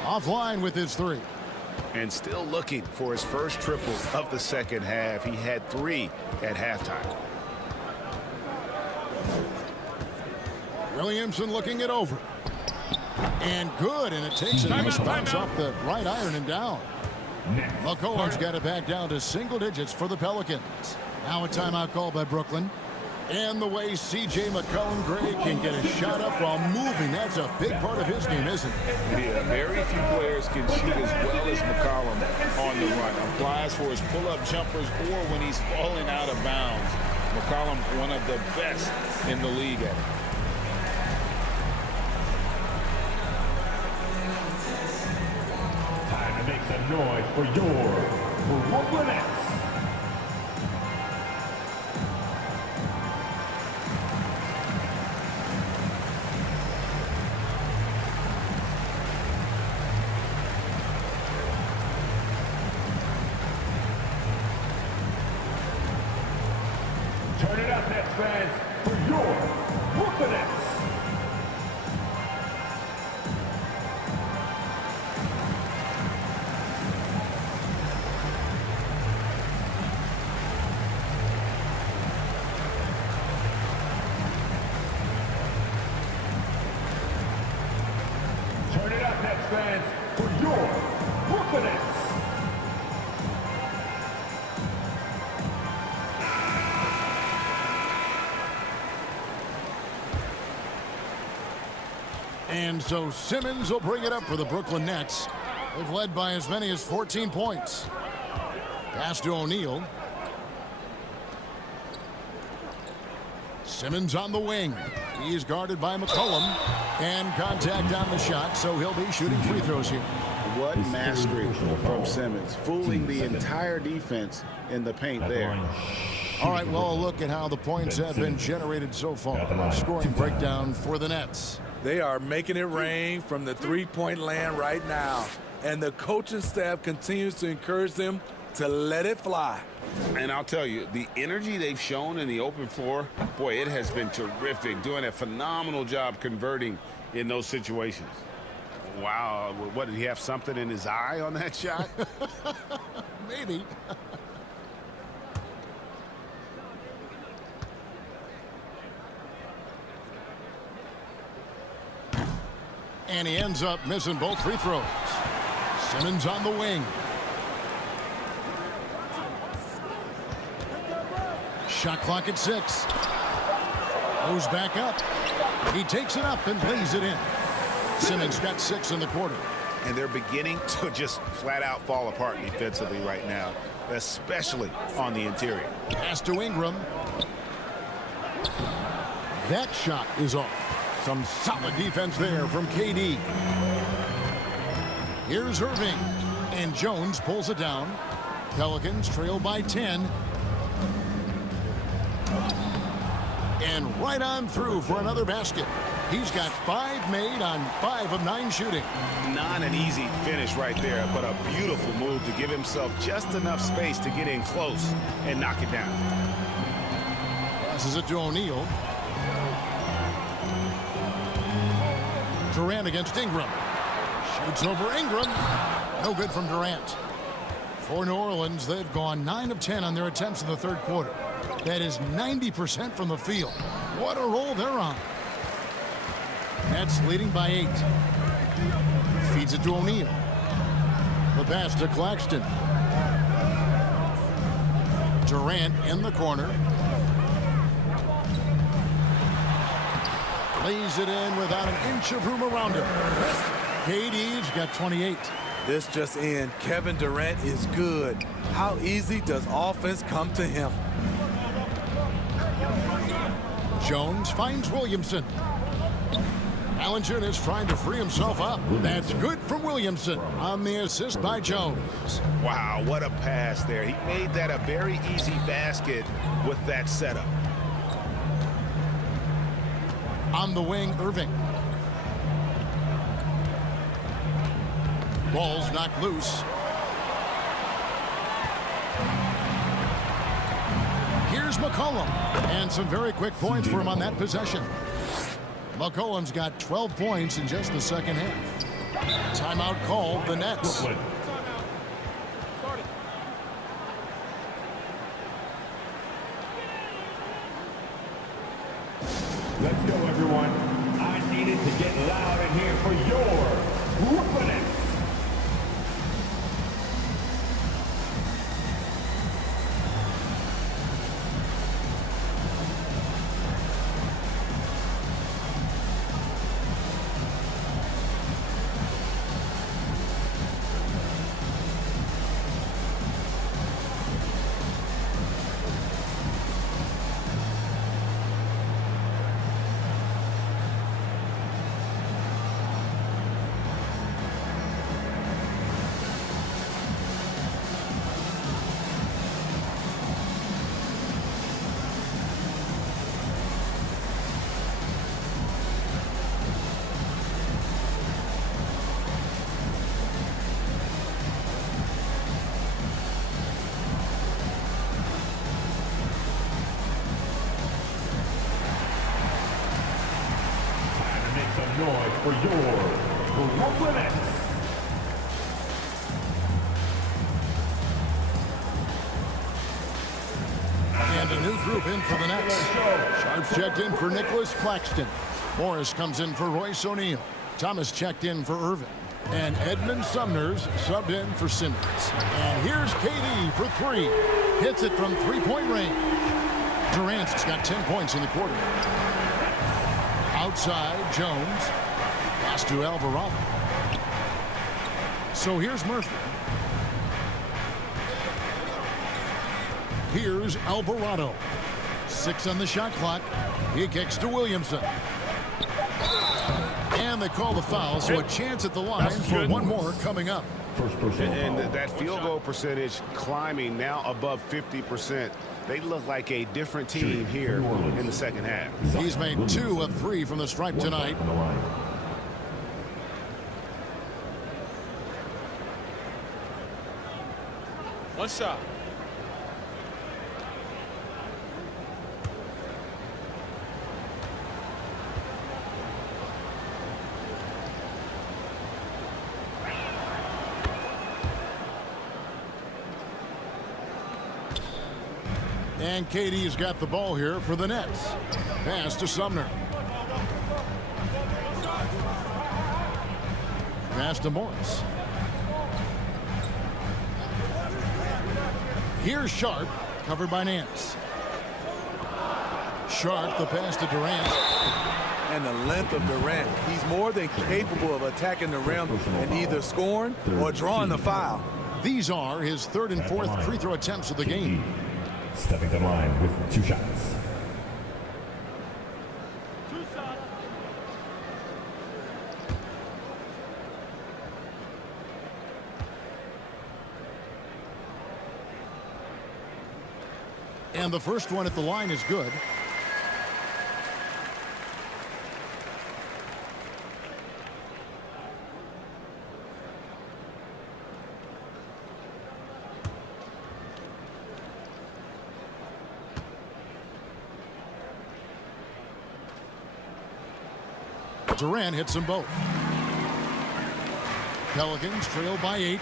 Offline with his 3. And still looking for his first triple of the second half. He had 3 at halftime. Williamson looking it over. And good, and it takes a nice bounce off the right iron and down. McCollum's got it back down to single digits for the Pelicans. Now a timeout call by Brooklyn. And the way C.J. McCollum, Greg, can get a shot up while moving, that's a big part of his game, isn't it? Yeah, very few players can shoot as well as McCollum on the run. Applies for his pull-up jumpers or when he's falling out of bounds. McCollum, one of the best in the league at it. Time to make some noise for your Brooklyn Nets. Turn it up, Nets fans, for your Brooklyn Nets. Nets fans, for your Brooklyn Nets. And so Simmons will bring it up for the Brooklyn Nets. They've led by as many as 14 points. Pass to O'Neal. Simmons on the wing. He's guarded by McCollum. And contact on the shot, so he'll be shooting free throws here. What mastery from Simmons, fooling the entire defense in the paint there. All right, well, a look at how the points have been generated so far. Scoring breakdown for the Nets. They are making it rain from the three-point land right now. And the coaching staff continues to encourage them to let it fly. And I'll tell you, the energy they've shown in the open floor, boy, it has been terrific. Doing a phenomenal job converting in those situations. Wow, what, did he have something in his eye on that shot? Maybe. And he ends up missing both free throws. Simmons on the wing. Shot clock at 6. Goes back up. He takes it up and lays it in. Simmons got 6 in the quarter. And they're beginning to just flat out fall apart defensively right now, especially on the interior. Pass to Ingram. That shot is off. Some solid defense there from KD. Here's Irving. And Jones pulls it down. Pelicans trail by 10. And right on through for another basket. He's got 5 made on 5 of 9 shooting. Not an easy finish right there, but a beautiful move to give himself just enough space to get in close and knock it down. Passes it to O'Neal. Durant against Ingram. Shoots over Ingram. No good from Durant. For New Orleans, they've gone 9 of 10 on their attempts in the third quarter. That is 90% from the field. What a roll they're on. Nets leading by 8. Feeds it to O'Neal. The pass to Claxton. Durant in the corner. Lays it in without an inch of room around him. KD's got 28. This just in. Kevin Durant is good. How easy does offense come to him? Jones finds Williamson. Valanciunas trying to free himself up. That's good from Williamson on the assist by Jones. Wow, what a pass there. He made that a very easy basket with that setup. On the wing, Irving. Ball's knocked loose. Here's McCollum. And some very quick points for him on that possession. McCollum's got 12 points in just the second half. Timeout called the Nets. Brooklyn. Let's go, everyone. I needed to get loud in here for your Brooklyn Nets. Noise for your Brooklyn Nets. And a new group in for the Nets. Sharps checked in for Nicholas Claxton. Morris comes in for Royce O'Neal. Thomas checked in for Irving. And Edmund Sumner's subbed in for Simmons. And here's KD for three. Hits it from three-point range. Durant's got 10 points in the quarter. Outside, Jones. Pass to Alvarado. So here's Murphy. Here's Alvarado. 6 on the shot clock. He kicks to Williamson. And they call the foul, so a chance at the line for one more coming up. And that field goal percentage climbing now above 50%. They look like a different team here in the second half. He's made 2 of 3 from the stripe tonight. One shot. And KD's got the ball here for the Nets. Pass to Sumner. Pass to Morris. Here's Sharp, covered by Nance. Sharp, the pass to Durant. And the length of Durant. He's more than capable of attacking the rim and either scoring or drawing the foul. These are his 3rd and 4th free throw attempts of the game. Stepping to the line with 2 shots. And the first one at the line is good. Durant hits them both. Pelicans trail by 8.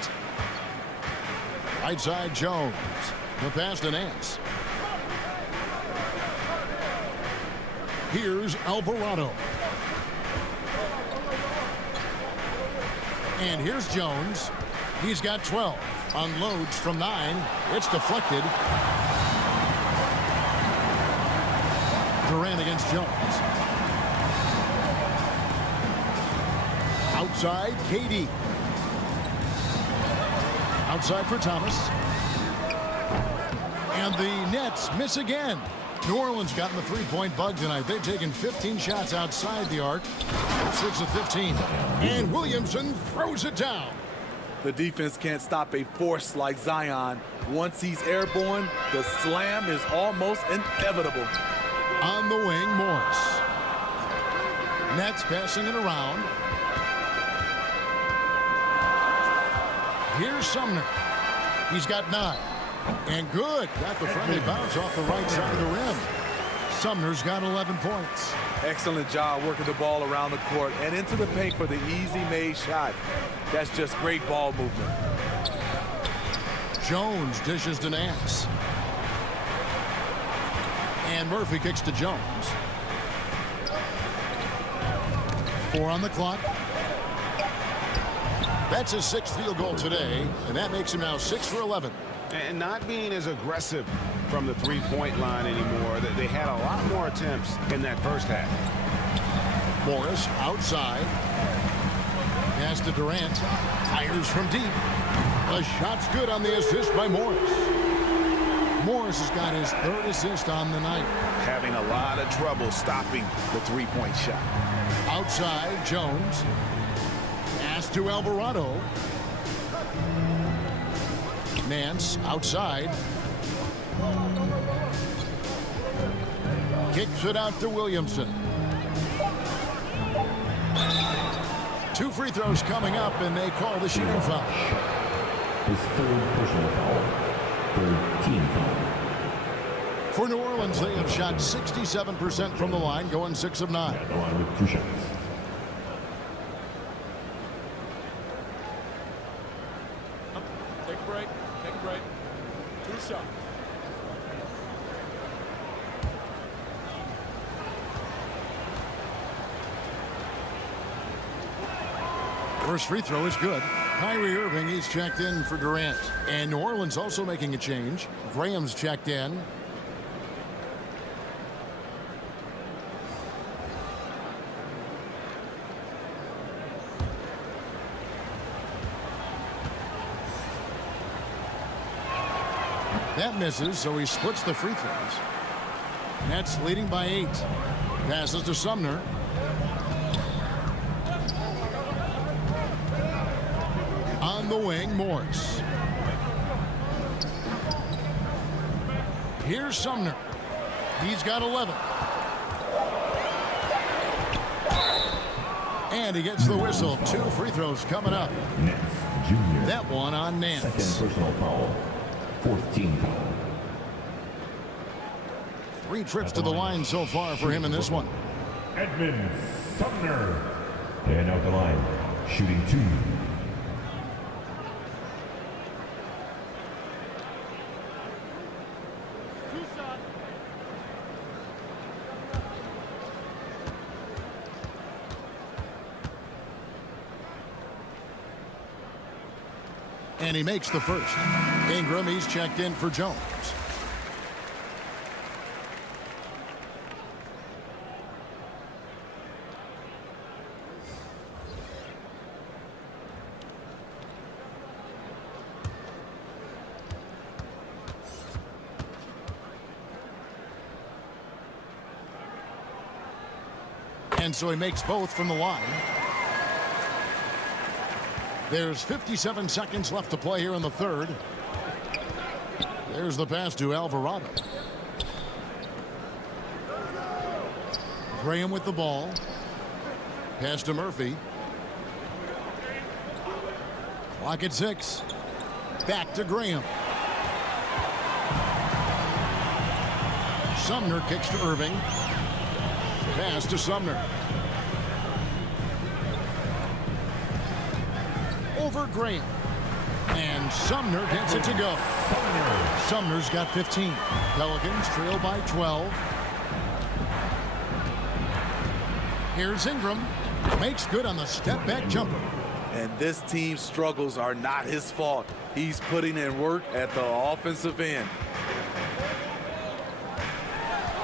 Right side Jones. The pass to Nance. Here's Alvarado. And here's Jones. He's got 12. Unloads from 9. It's deflected. Durant against Jones. Outside, KD. Outside for Thomas. And the Nets miss again. New Orleans got in the three-point bug tonight. They've taken 15 shots outside the arc. 6 of 15. And Williamson throws it down. The defense can't stop a force like Zion. Once he's airborne, the slam is almost inevitable. On the wing, Morris. Nets passing it around. Here's Sumner. He's got 9. And good. Got the friendly bounce off the right side of the rim. Sumner's got 11 points. Excellent job working the ball around the court and into the paint for the easy-made shot. That's just great ball movement. Jones dishes to Nance. And Murphy kicks to Jones. 4 on the clock. That's his 6th field goal today, and that makes him now 6 for 11. And not being as aggressive from the three-point line anymore. They had a lot more attempts in that first half. Morris outside. Pass to Durant. Fires from deep. The shot's good on the assist by Morris. Morris has got his 3rd assist on the night. Having a lot of trouble stopping the three-point shot. Outside, Jones. Pass to Alvarado. Nance outside. Kicks it out to Williamson. 2 free throws coming up, and they call the shooting foul. His 3rd personal foul. 3rd team foul. For New Orleans, they have shot 67% from the line, going 6 of 9. At the line with 2 shots. Take a break. Take a break. 2 shots. First free throw is good. Kyrie Irving, he's checked in for Durant. And New Orleans also making a change. Graham's checked in. That misses, so he splits the free throws. Nets leading by 8. Passes to Sumner. On the wing, Morris. Here's Sumner. He's got 11. And he gets the whistle. 2 free throws coming up. Nets Jr. That one on Nance. Second personal foul. 14 foul. 3 trips to the line so far for him in this one. Edmund Sumner. And out the line, shooting 2. And he makes the first. Ingram, he's checked in for Jones. And so he makes both from the line. There's 57 seconds left to play here in the third. There's the pass to Alvarado. Graham with the ball. Pass to Murphy. Clock at 6. Back to Graham. Sumner kicks to Irving. Pass to Sumner. Over Graham. And Sumner gets it to go. Sumner's got 15. Pelicans trail by 12. Here's Ingram. Makes good on the step-back jumper. And this team's struggles are not his fault. He's putting in work at the offensive end.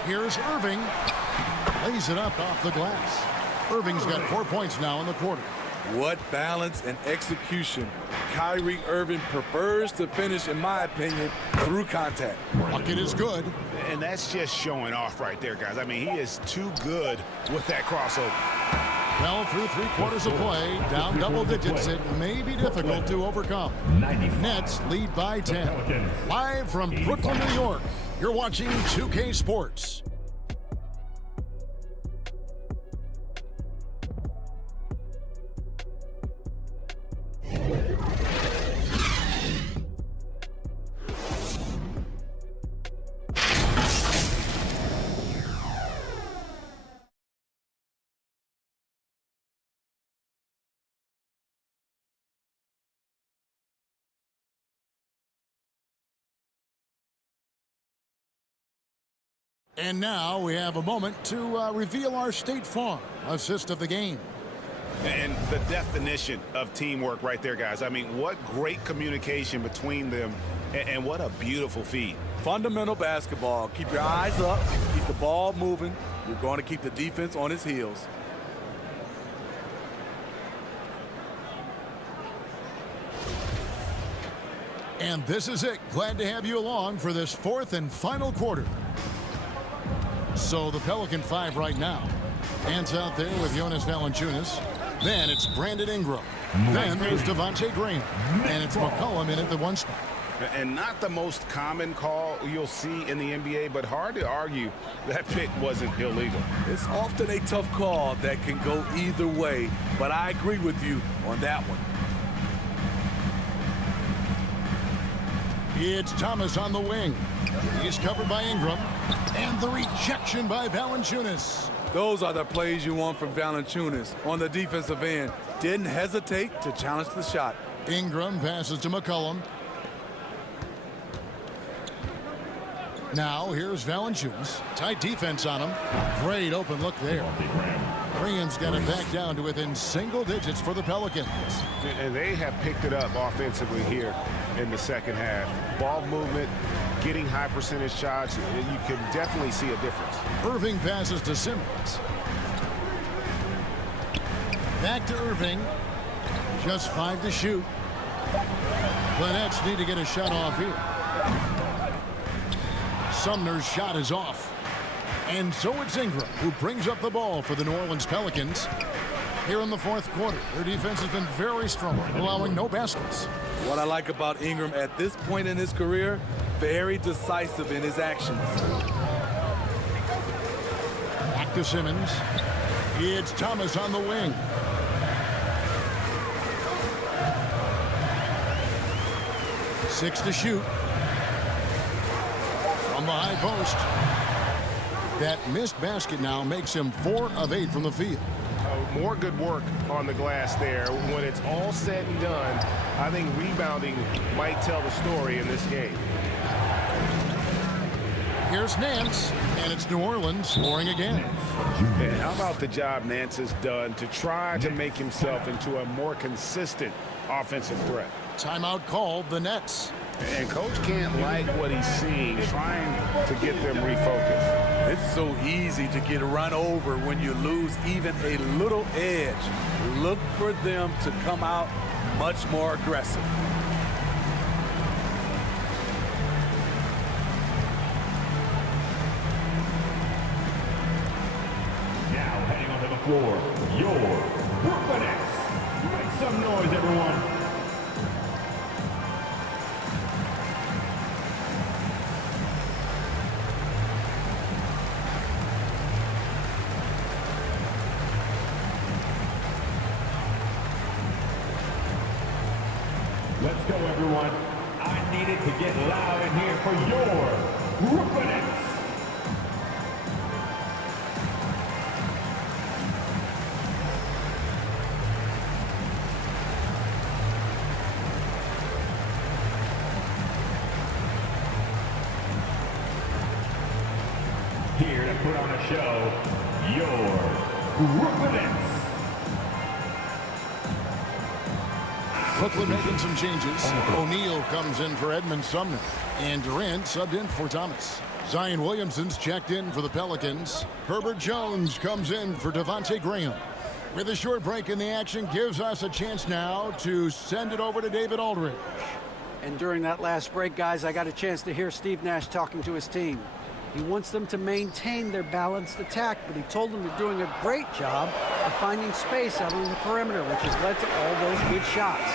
Here's Irving. Lays it up off the glass. Irving's got 4 points now in the quarter. What balance and execution. Kyrie Irving prefers to finish, in my opinion, through contact. Bucket is good. And that's just showing off right there, guys. I mean, he is too good with that crossover. Well, through 3 quarters of play, down double digits, it may be difficult to overcome. Nets lead by 10. Live from Brooklyn, New York, you're watching 2K Sports. And now we have a moment to reveal our State Farm assist of the game. And the definition of teamwork right there, guys. I mean, what great communication between them, and what a beautiful feed. Fundamental basketball. Keep your eyes up. Keep the ball moving. You're going to keep the defense on its heels. And this is it. Glad to have you along for this 4th and final quarter. So the Pelican 5 right now. Hands out there with Jonas Valanciunas. Then it's Brandon Ingram. Then there's Devontae Graham. And it's McCollum in at the 1 spot. And not the most common call you'll see in the NBA, but hard to argue that pick wasn't illegal. It's often a tough call that can go either way, but I agree with you on that one. It's Thomas on the wing. He's covered by Ingram. And the rejection by Valanciunas. Those are the plays you want from Valanciunas on the defensive end. Didn't hesitate to challenge the shot. Ingram passes to McCollum. Now here's Valanciunas. Tight defense on him. Great open look there. Graham's got it back down to within single digits for the Pelicans. And they have picked it up offensively here in the second half. Ball movement, getting high percentage shots, you can definitely see a difference. Irving passes to Simmons. Back to Irving. Just 5 to shoot. The Nets need to get a shot off here. Sumner's shot is off. And so it's Ingram who brings up the ball for the New Orleans Pelicans. Here in the fourth quarter, their defense has been very strong, allowing no baskets. What I like about Ingram at this point in his career, very decisive in his actions. Back to Simmons. It's Thomas on the wing. Six to shoot. From the high post. That missed basket now makes him 4 of 8 from the field. More good work on the glass there. When it's all said and done, I think rebounding might tell the story in this game. Here's Nance, and it's New Orleans scoring again. And how about the job Nance has done to try to make himself into a more consistent offensive threat? Timeout called, the Nets. And coach can't like what he's seeing, trying to get them refocused. It's so easy to get run over when you lose even a little edge. Look for them to come out much more aggressive. Now heading onto the floor, your Brooklyn Nets. Make some noise, everyone. Let's go, everyone. I needed to get loud in here for your Brooklyn Nets. Here to put on a show, your Brooklyn Nets. Brooklyn making some changes. O'Neal comes in for Edmund Sumner. And Durant subbed in for Thomas. Zion Williamson's checked in for the Pelicans. Herbert Jones comes in for Devontae Graham. With a short break in the action, gives us a chance now to send it over to David Aldridge. And during that last break, guys, I got a chance to hear Steve Nash talking to his team. He wants them to maintain their balanced attack, but he told them they're doing a great job of finding space out on the perimeter, which has led to all those good shots.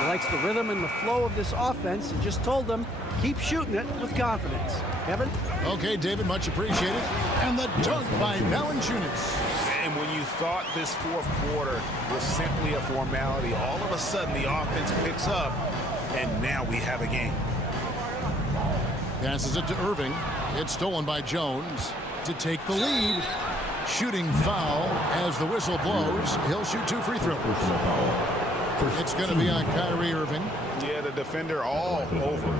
He likes the rhythm and the flow of this offense and just told them, keep shooting it with confidence. Kevin? Okay, David, much appreciated. And the dunk by Valanciunas. And when you thought this fourth quarter was simply a formality, all of a sudden the offense picks up, and now we have a game. Passes it to Irving. It's stolen by Jones to take the lead. Shooting foul as the whistle blows. He'll shoot 2 free throws. It's going to be on Kyrie Irving. Yeah, the defender all over.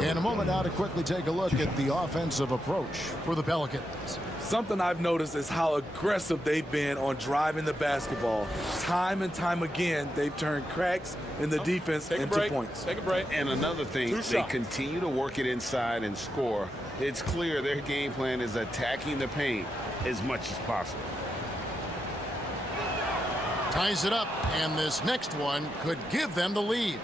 In a moment now to quickly take a look at the offensive approach for the Pelicans. Something I've noticed is how aggressive they've been on driving the basketball. Time and time again, they've turned cracks in the defense into points. Take a break. And another thing, they continue to work it inside and score. It's clear their game plan is attacking the paint as much as possible. Ties it up, and this next one could give them the lead.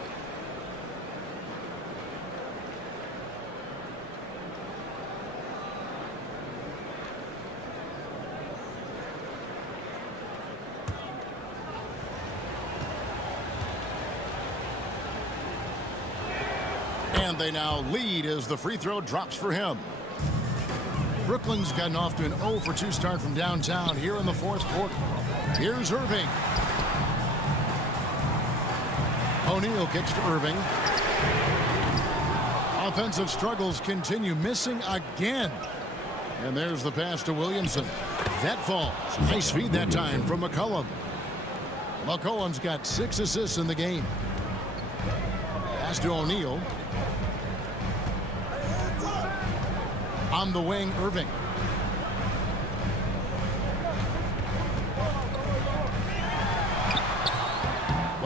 And they now lead as the free throw drops for him. Brooklyn's gotten off to an 0 for 2 start from downtown here in the fourth quarter. Here's Irving. O'Neal kicks to Irving. Offensive struggles continue, missing again. And there's the pass to Williamson. That falls. Nice feed that time from McCollum. McCollum's got 6 assists in the game. Pass to O'Neal. On the wing, Irving.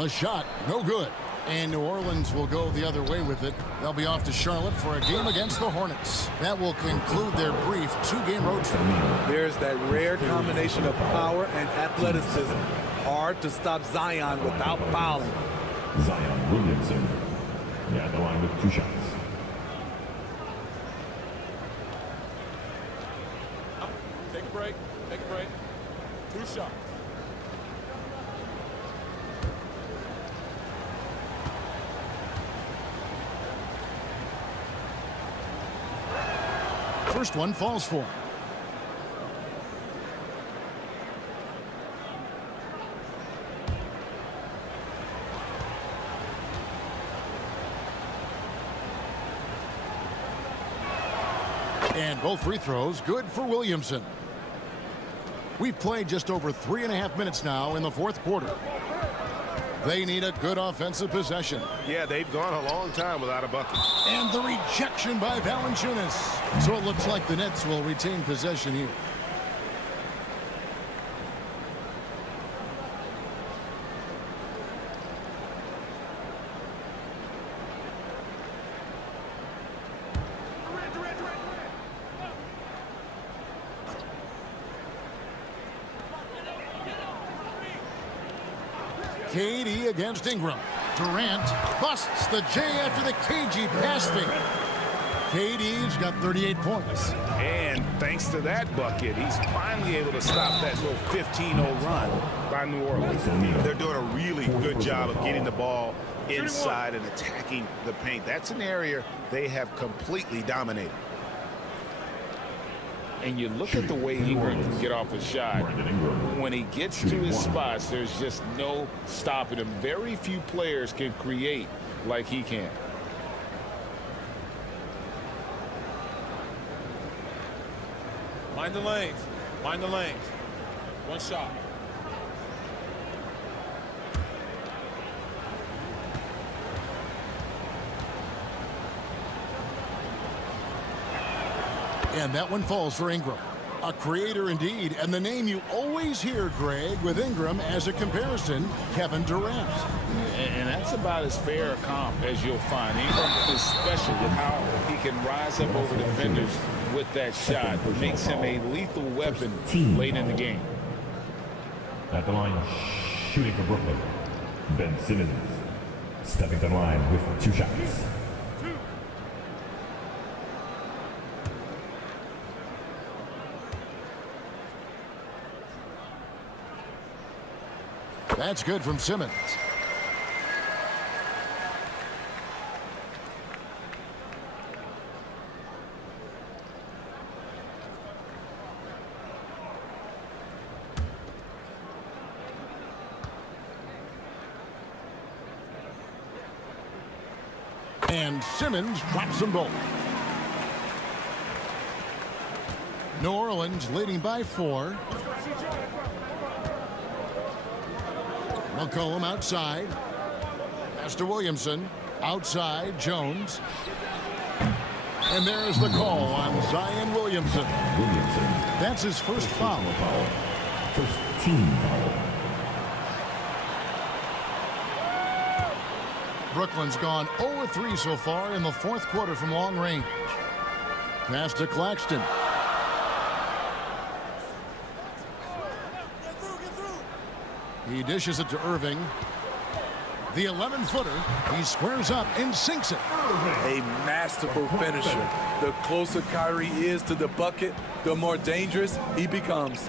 A shot, no good. And New Orleans will go the other way with it. They'll be off to Charlotte for a game against the Hornets. That will conclude their brief 2-game road trip. There's that rare combination of power and athleticism. Hard to stop Zion without fouling. Zion Williamson. At the line with 2 shots. Take a break. Take a break. 2 shots. First one falls for him. And both free throws good for Williamson. We've played just over 3.5 minutes now in the fourth quarter. They need a good offensive possession. Yeah, they've gone a long time without a bucket. And the rejection by Valanciunas. So it looks like the Nets will retain possession here. KD against Ingram. Durant busts the J after the KG pass fake. KD's got 38 points. And thanks to that bucket, he's finally able to stop that little 15-0 run by New Orleans. They're doing a really good job of getting the ball inside and attacking the paint. That's an area they have completely dominated. And you look at the way Ingram can get off a shot. When he gets to his spots, there's just no stopping him. Very few players can create like he can. Mind the lanes. Mind the lanes. 1 shot. And that one falls for Ingram. A creator indeed, and the name you always hear, Greg, with Ingram as a comparison, Kevin Durant. And that's about as fair a comp as you'll find. Ingram is special with how he can rise up over defenders with that shot. It makes him a lethal weapon late in the game. At the line, shooting for Brooklyn, Ben Simmons. Stepping to the line with 2 shots. That's good from Simmons. And Simmons drops them both. New Orleans leading by 4. McCollum outside. Pass to Williamson. Outside, Jones. And there's the call on Zion Williamson. That's his first foul. First team foul. Brooklyn's gone 0-3 so far in the fourth quarter from long range. Pass to Claxton. He dishes it to Irving. The 11-footer. He squares up and sinks it. A masterful finisher. The closer Kyrie is to the bucket, the more dangerous he becomes.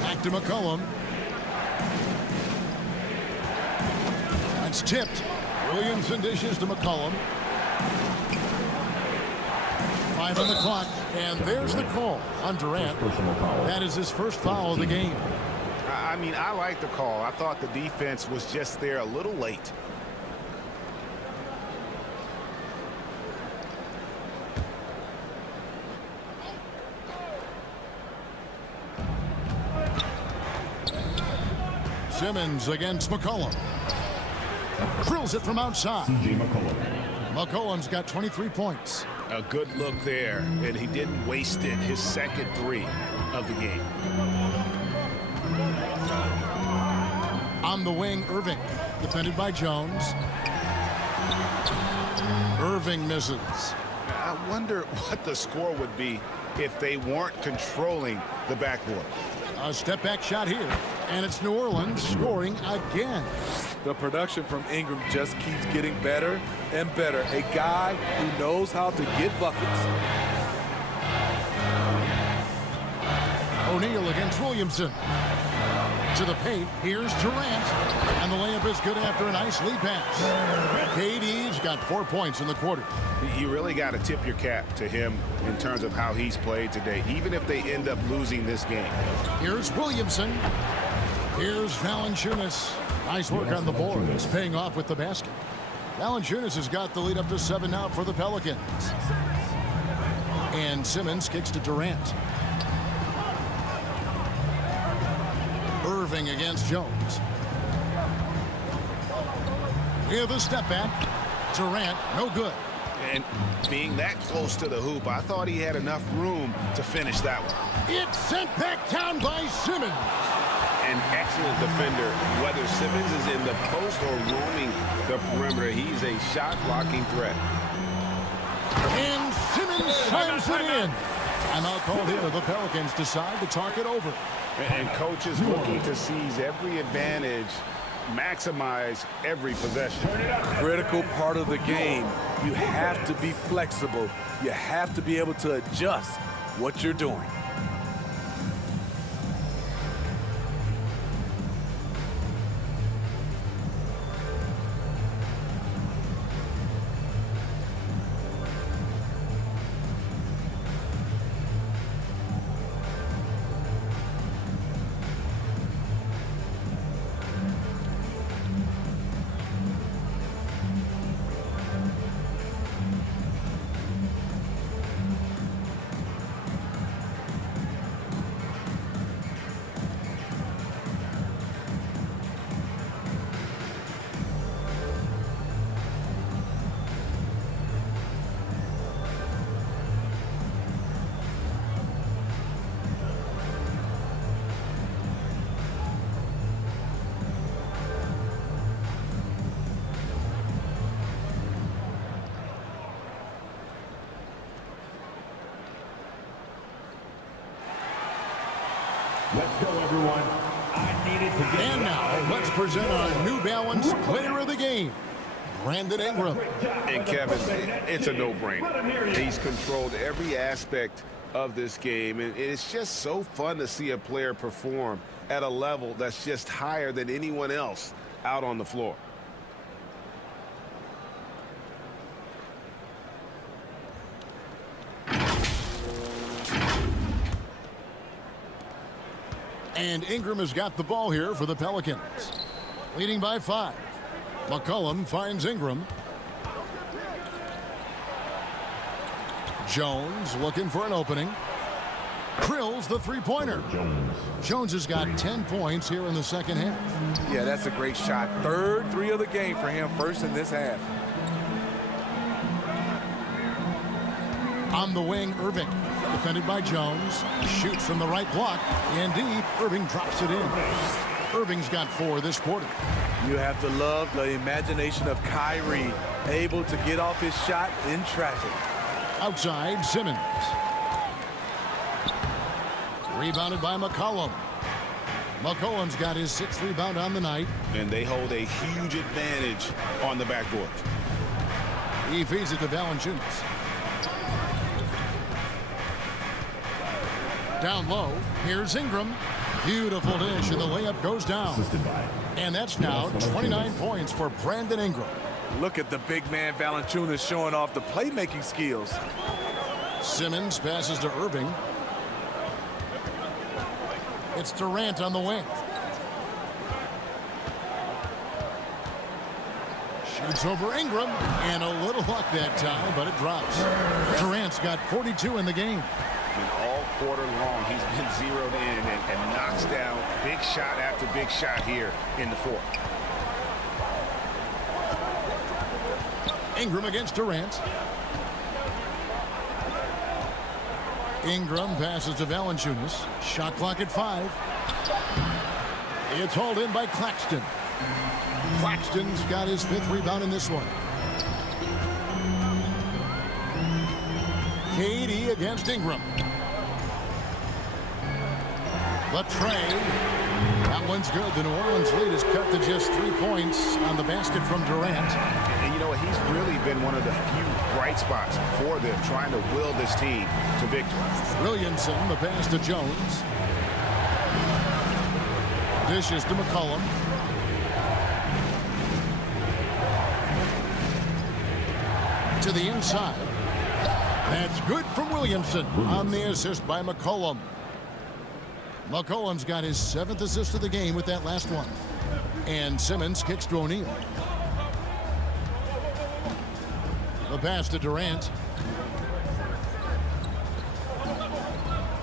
Back to McCollum. That's tipped. Williamson dishes to McCollum. 5 on the clock, and there's the call on Durant. That is his first foul of the game. I mean, I like the call. I thought the defense was just there a little late. Simmons against McCollum. Drills it from outside. C.J. McCollum. McCollum's got 23 points. A good look there, and he didn't waste it. His second 3 of the game. On the wing, Irving. Defended by Jones. Irving misses. I wonder what the score would be if they weren't controlling the backboard. A step back shot here. And it's New Orleans scoring again. The production from Ingram just keeps getting better and better. A guy who knows how to get buckets. O'Neal against Williamson. To the paint, here's Durant. And the layup is good after a nice lead pass. KD's got 4 points in the quarter. You really got to tip your cap to him in terms of how he's played today, even if they end up losing this game. Here's Williamson. Here's Valanciunas. Nice work on the boards, paying off with the basket. Valanciunas has got the lead up to 7 now for the Pelicans. And Simmons kicks to Durant. Irving against Jones. With a step back. Durant, no good. And being that close to the hoop, I thought he had enough room to finish that one. It's sent back down by Simmons. An excellent defender, whether Simmons is in the post or roaming the perimeter. He's a shot-blocking threat. And Simmons slams it in. Timeout called here. The Pelicans decide to talk it over. And coach is looking to seize every advantage, maximize every possession. Critical part of the game. You have to be flexible. You have to be able to adjust what you're doing. Let's go, everyone. I needed to get. And now, let's present our New Balance Player of the Game, Brandon Ingram. And Kevin, it's a no-brainer. He's controlled every aspect of this game, and it's just so fun to see a player perform at a level that's just higher than anyone else out on the floor. And Ingram has got the ball here for the Pelicans. Leading by 5. McCollum finds Ingram. Jones looking for an opening. Drills the three-pointer. Jones has got 10 points here in the second half. Yeah, that's a great shot. Third three of the game for him, first in this half. On the wing, Irving. Defended by Jones. Shoots from the right block. And deep, Irving drops it in. Irving's got 4 this quarter. You have to love the imagination of Kyrie, able to get off his shot in traffic. Outside, Simmons. Rebounded by McCollum. McCollum's got his 6th rebound on the night. And they hold a huge advantage on the backboard. He feeds it to Valanciunas. Down low, here's Ingram. Beautiful dish, and the layup goes down. And that's now 29 points for Brandon Ingram. Look at the big man Valanciunas showing off the playmaking skills. Simmons passes to Irving. It's Durant on the wing. Shoots over Ingram, and a little luck that time, but it drops. Durant's got 42 in the game. And all quarter long, he's been zeroed in and knocks down big shot after big shot here in the fourth. Ingram against Durant. Ingram passes to Valanciunas. Shot clock at 5. It's hauled in by Claxton. Claxton's got his 5th rebound in this one. KD against Ingram. Latrey. That one's good. The New Orleans lead is cut to just 3 points on the basket from Durant. And you know what? He's really been one of the few bright spots for them, trying to will this team to victory. Williamson, the pass to Jones. Dishes to McCollum. To the inside. That's good from Williamson on the assist by McCollum. McCollum's got his 7th assist of the game with that last one. And Simmons kicks to O'Neal. The pass to Durant.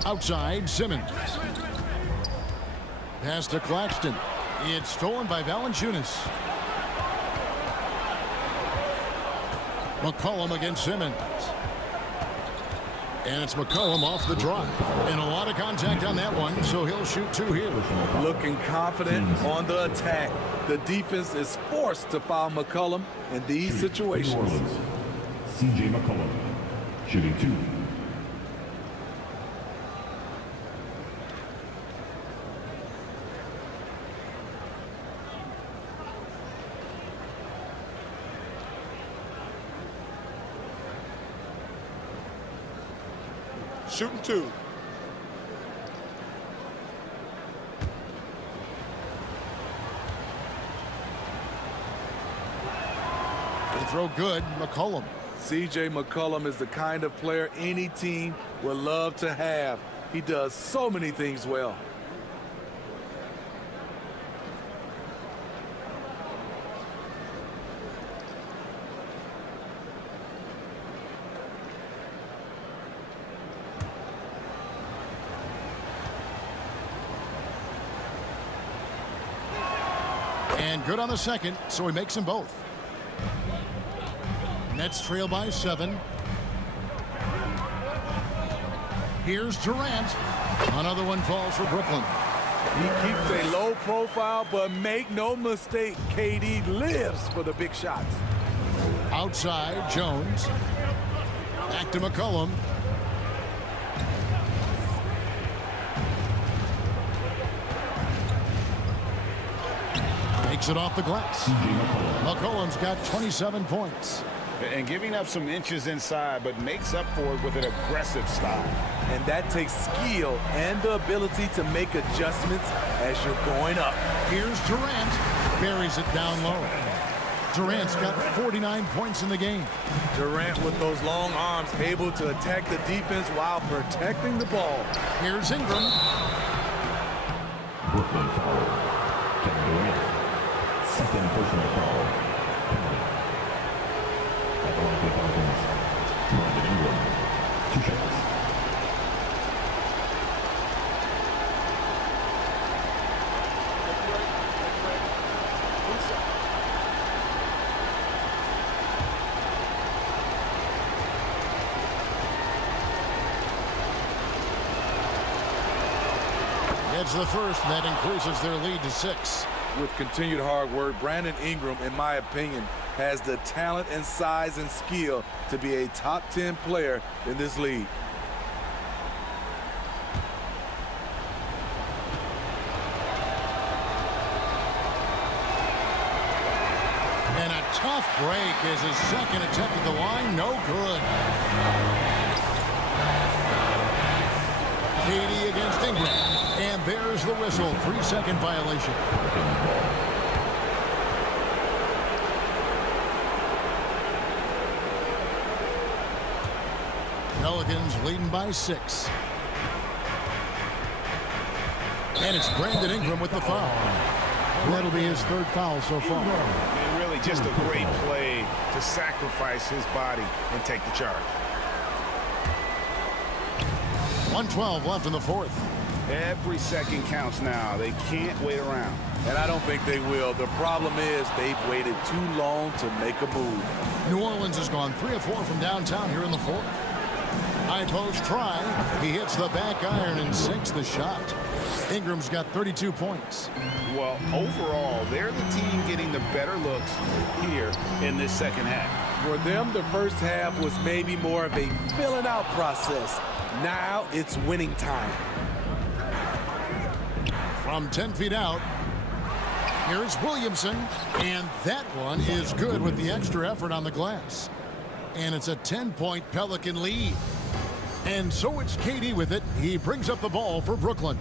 Outside, Simmons. Pass to Claxton. It's stolen by Valanciunas. McCollum against Simmons. And it's McCollum off the drive. And a lot of contact on that one, so he'll shoot 2 here. Looking confident on the attack. The defense is forced to foul McCollum in these situations. C.J. McCollum, shooting 2. Shooting 2. The throw good, McCollum. C.J. McCollum is the kind of player any team would love to have. He does so many things well. And good on the second, so he makes them both. Nets trail by 7. Here's Durant. Another one falls for Brooklyn. He keeps a low profile, but make no mistake, KD lives for the big shots. Outside, Jones. Back to McCollum. Takes it off the glass. McCollum's got 27 points. And giving up some inches inside, but makes up for it with an aggressive style. And that takes skill and the ability to make adjustments as you're going up. Here's Durant. Buries it down low. Durant's got 49 points in the game. Durant with those long arms able to attack the defense while protecting the ball. Here's Ingram. Brooklyn foul. Kevin Durant. Second personal foul. Penalty. At the line for the Pelicans, Brandon Ingram. 2 shots. It's the first, and that increases their lead to 6. With continued hard work, Brandon Ingram, in my opinion, has the talent and size and skill to be a top 10 player in this league. And a tough break as his second attempt at the line, no good. KD against Ingram. And there's the whistle. 3-second violation. Pelicans leading by 6. And it's Brandon Ingram with the foul. And that'll be his 3rd foul so far. And really just a great play to sacrifice his body and take the charge. 1:12 left in the 4th. Every second counts now. They can't wait around. And I don't think they will. The problem is they've waited too long to make a move. New Orleans has gone 3 of 4 from downtown here in the 4th. High post try. He hits the back iron and sinks the shot. Ingram's got 32 points. Well, overall, they're the team getting the better looks here in this second half. For them, the first half was maybe more of a filling out process. Now it's winning time. From 10 feet out, here's Williamson, and that one is good with the extra effort on the glass. And it's a 10-point Pelican lead. And so it's KD with it. He brings up the ball for Brooklyn.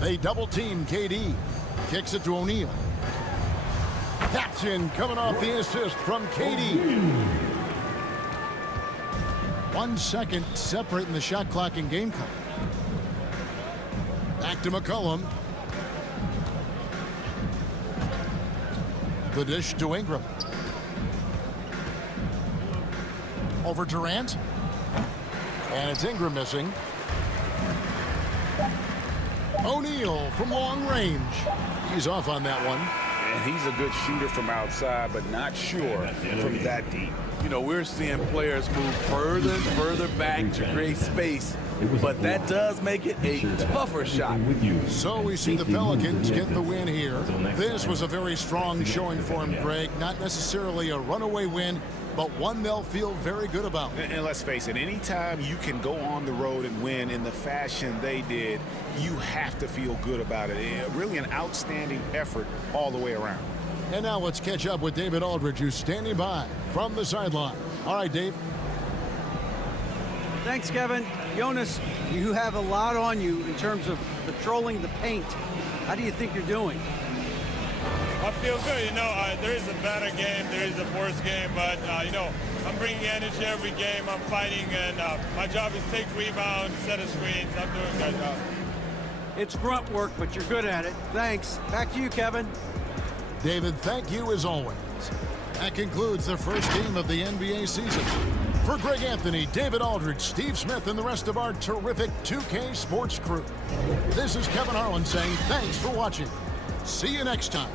They double-team KD. Kicks it to O'Neal. That's in, coming off the assist from KD. 1 second separating the shot clock and game clock. Back to McCollum. The dish to Ingram. Over Durant. And it's Ingram missing. O'Neal from long range. He's off on that one. And he's a good shooter from outside, but not sure from that deep. You know, we're seeing players move further and further back to create space, but that does make it a tougher shot. So we see the Pelicans get the win here. This was a very strong showing for him, Greg. Not necessarily a runaway win, but one they'll feel very good about. And let's face it, anytime you can go on the road and win in the fashion they did, you have to feel good about it. Really an outstanding effort all the way around. And now let's catch up with David Aldridge, who's standing by from the sideline. All right, Dave. Thanks, Kevin. Jonas, you have a lot on you in terms of patrolling the paint. How do you think you're doing? I feel good. You know, there is a better game, there is a worse game, but, you know, I'm bringing energy every game. I'm fighting, and my job is take rebounds, set of screens. I'm doing that job. It's grunt work, but you're good at it. Thanks. Back to you, Kevin. David, thank you as always. That concludes the first game of the NBA season. For Greg Anthony, David Aldridge, Steve Smith, and the rest of our terrific 2K Sports crew, this is Kevin Harlan saying thanks for watching. See you next time.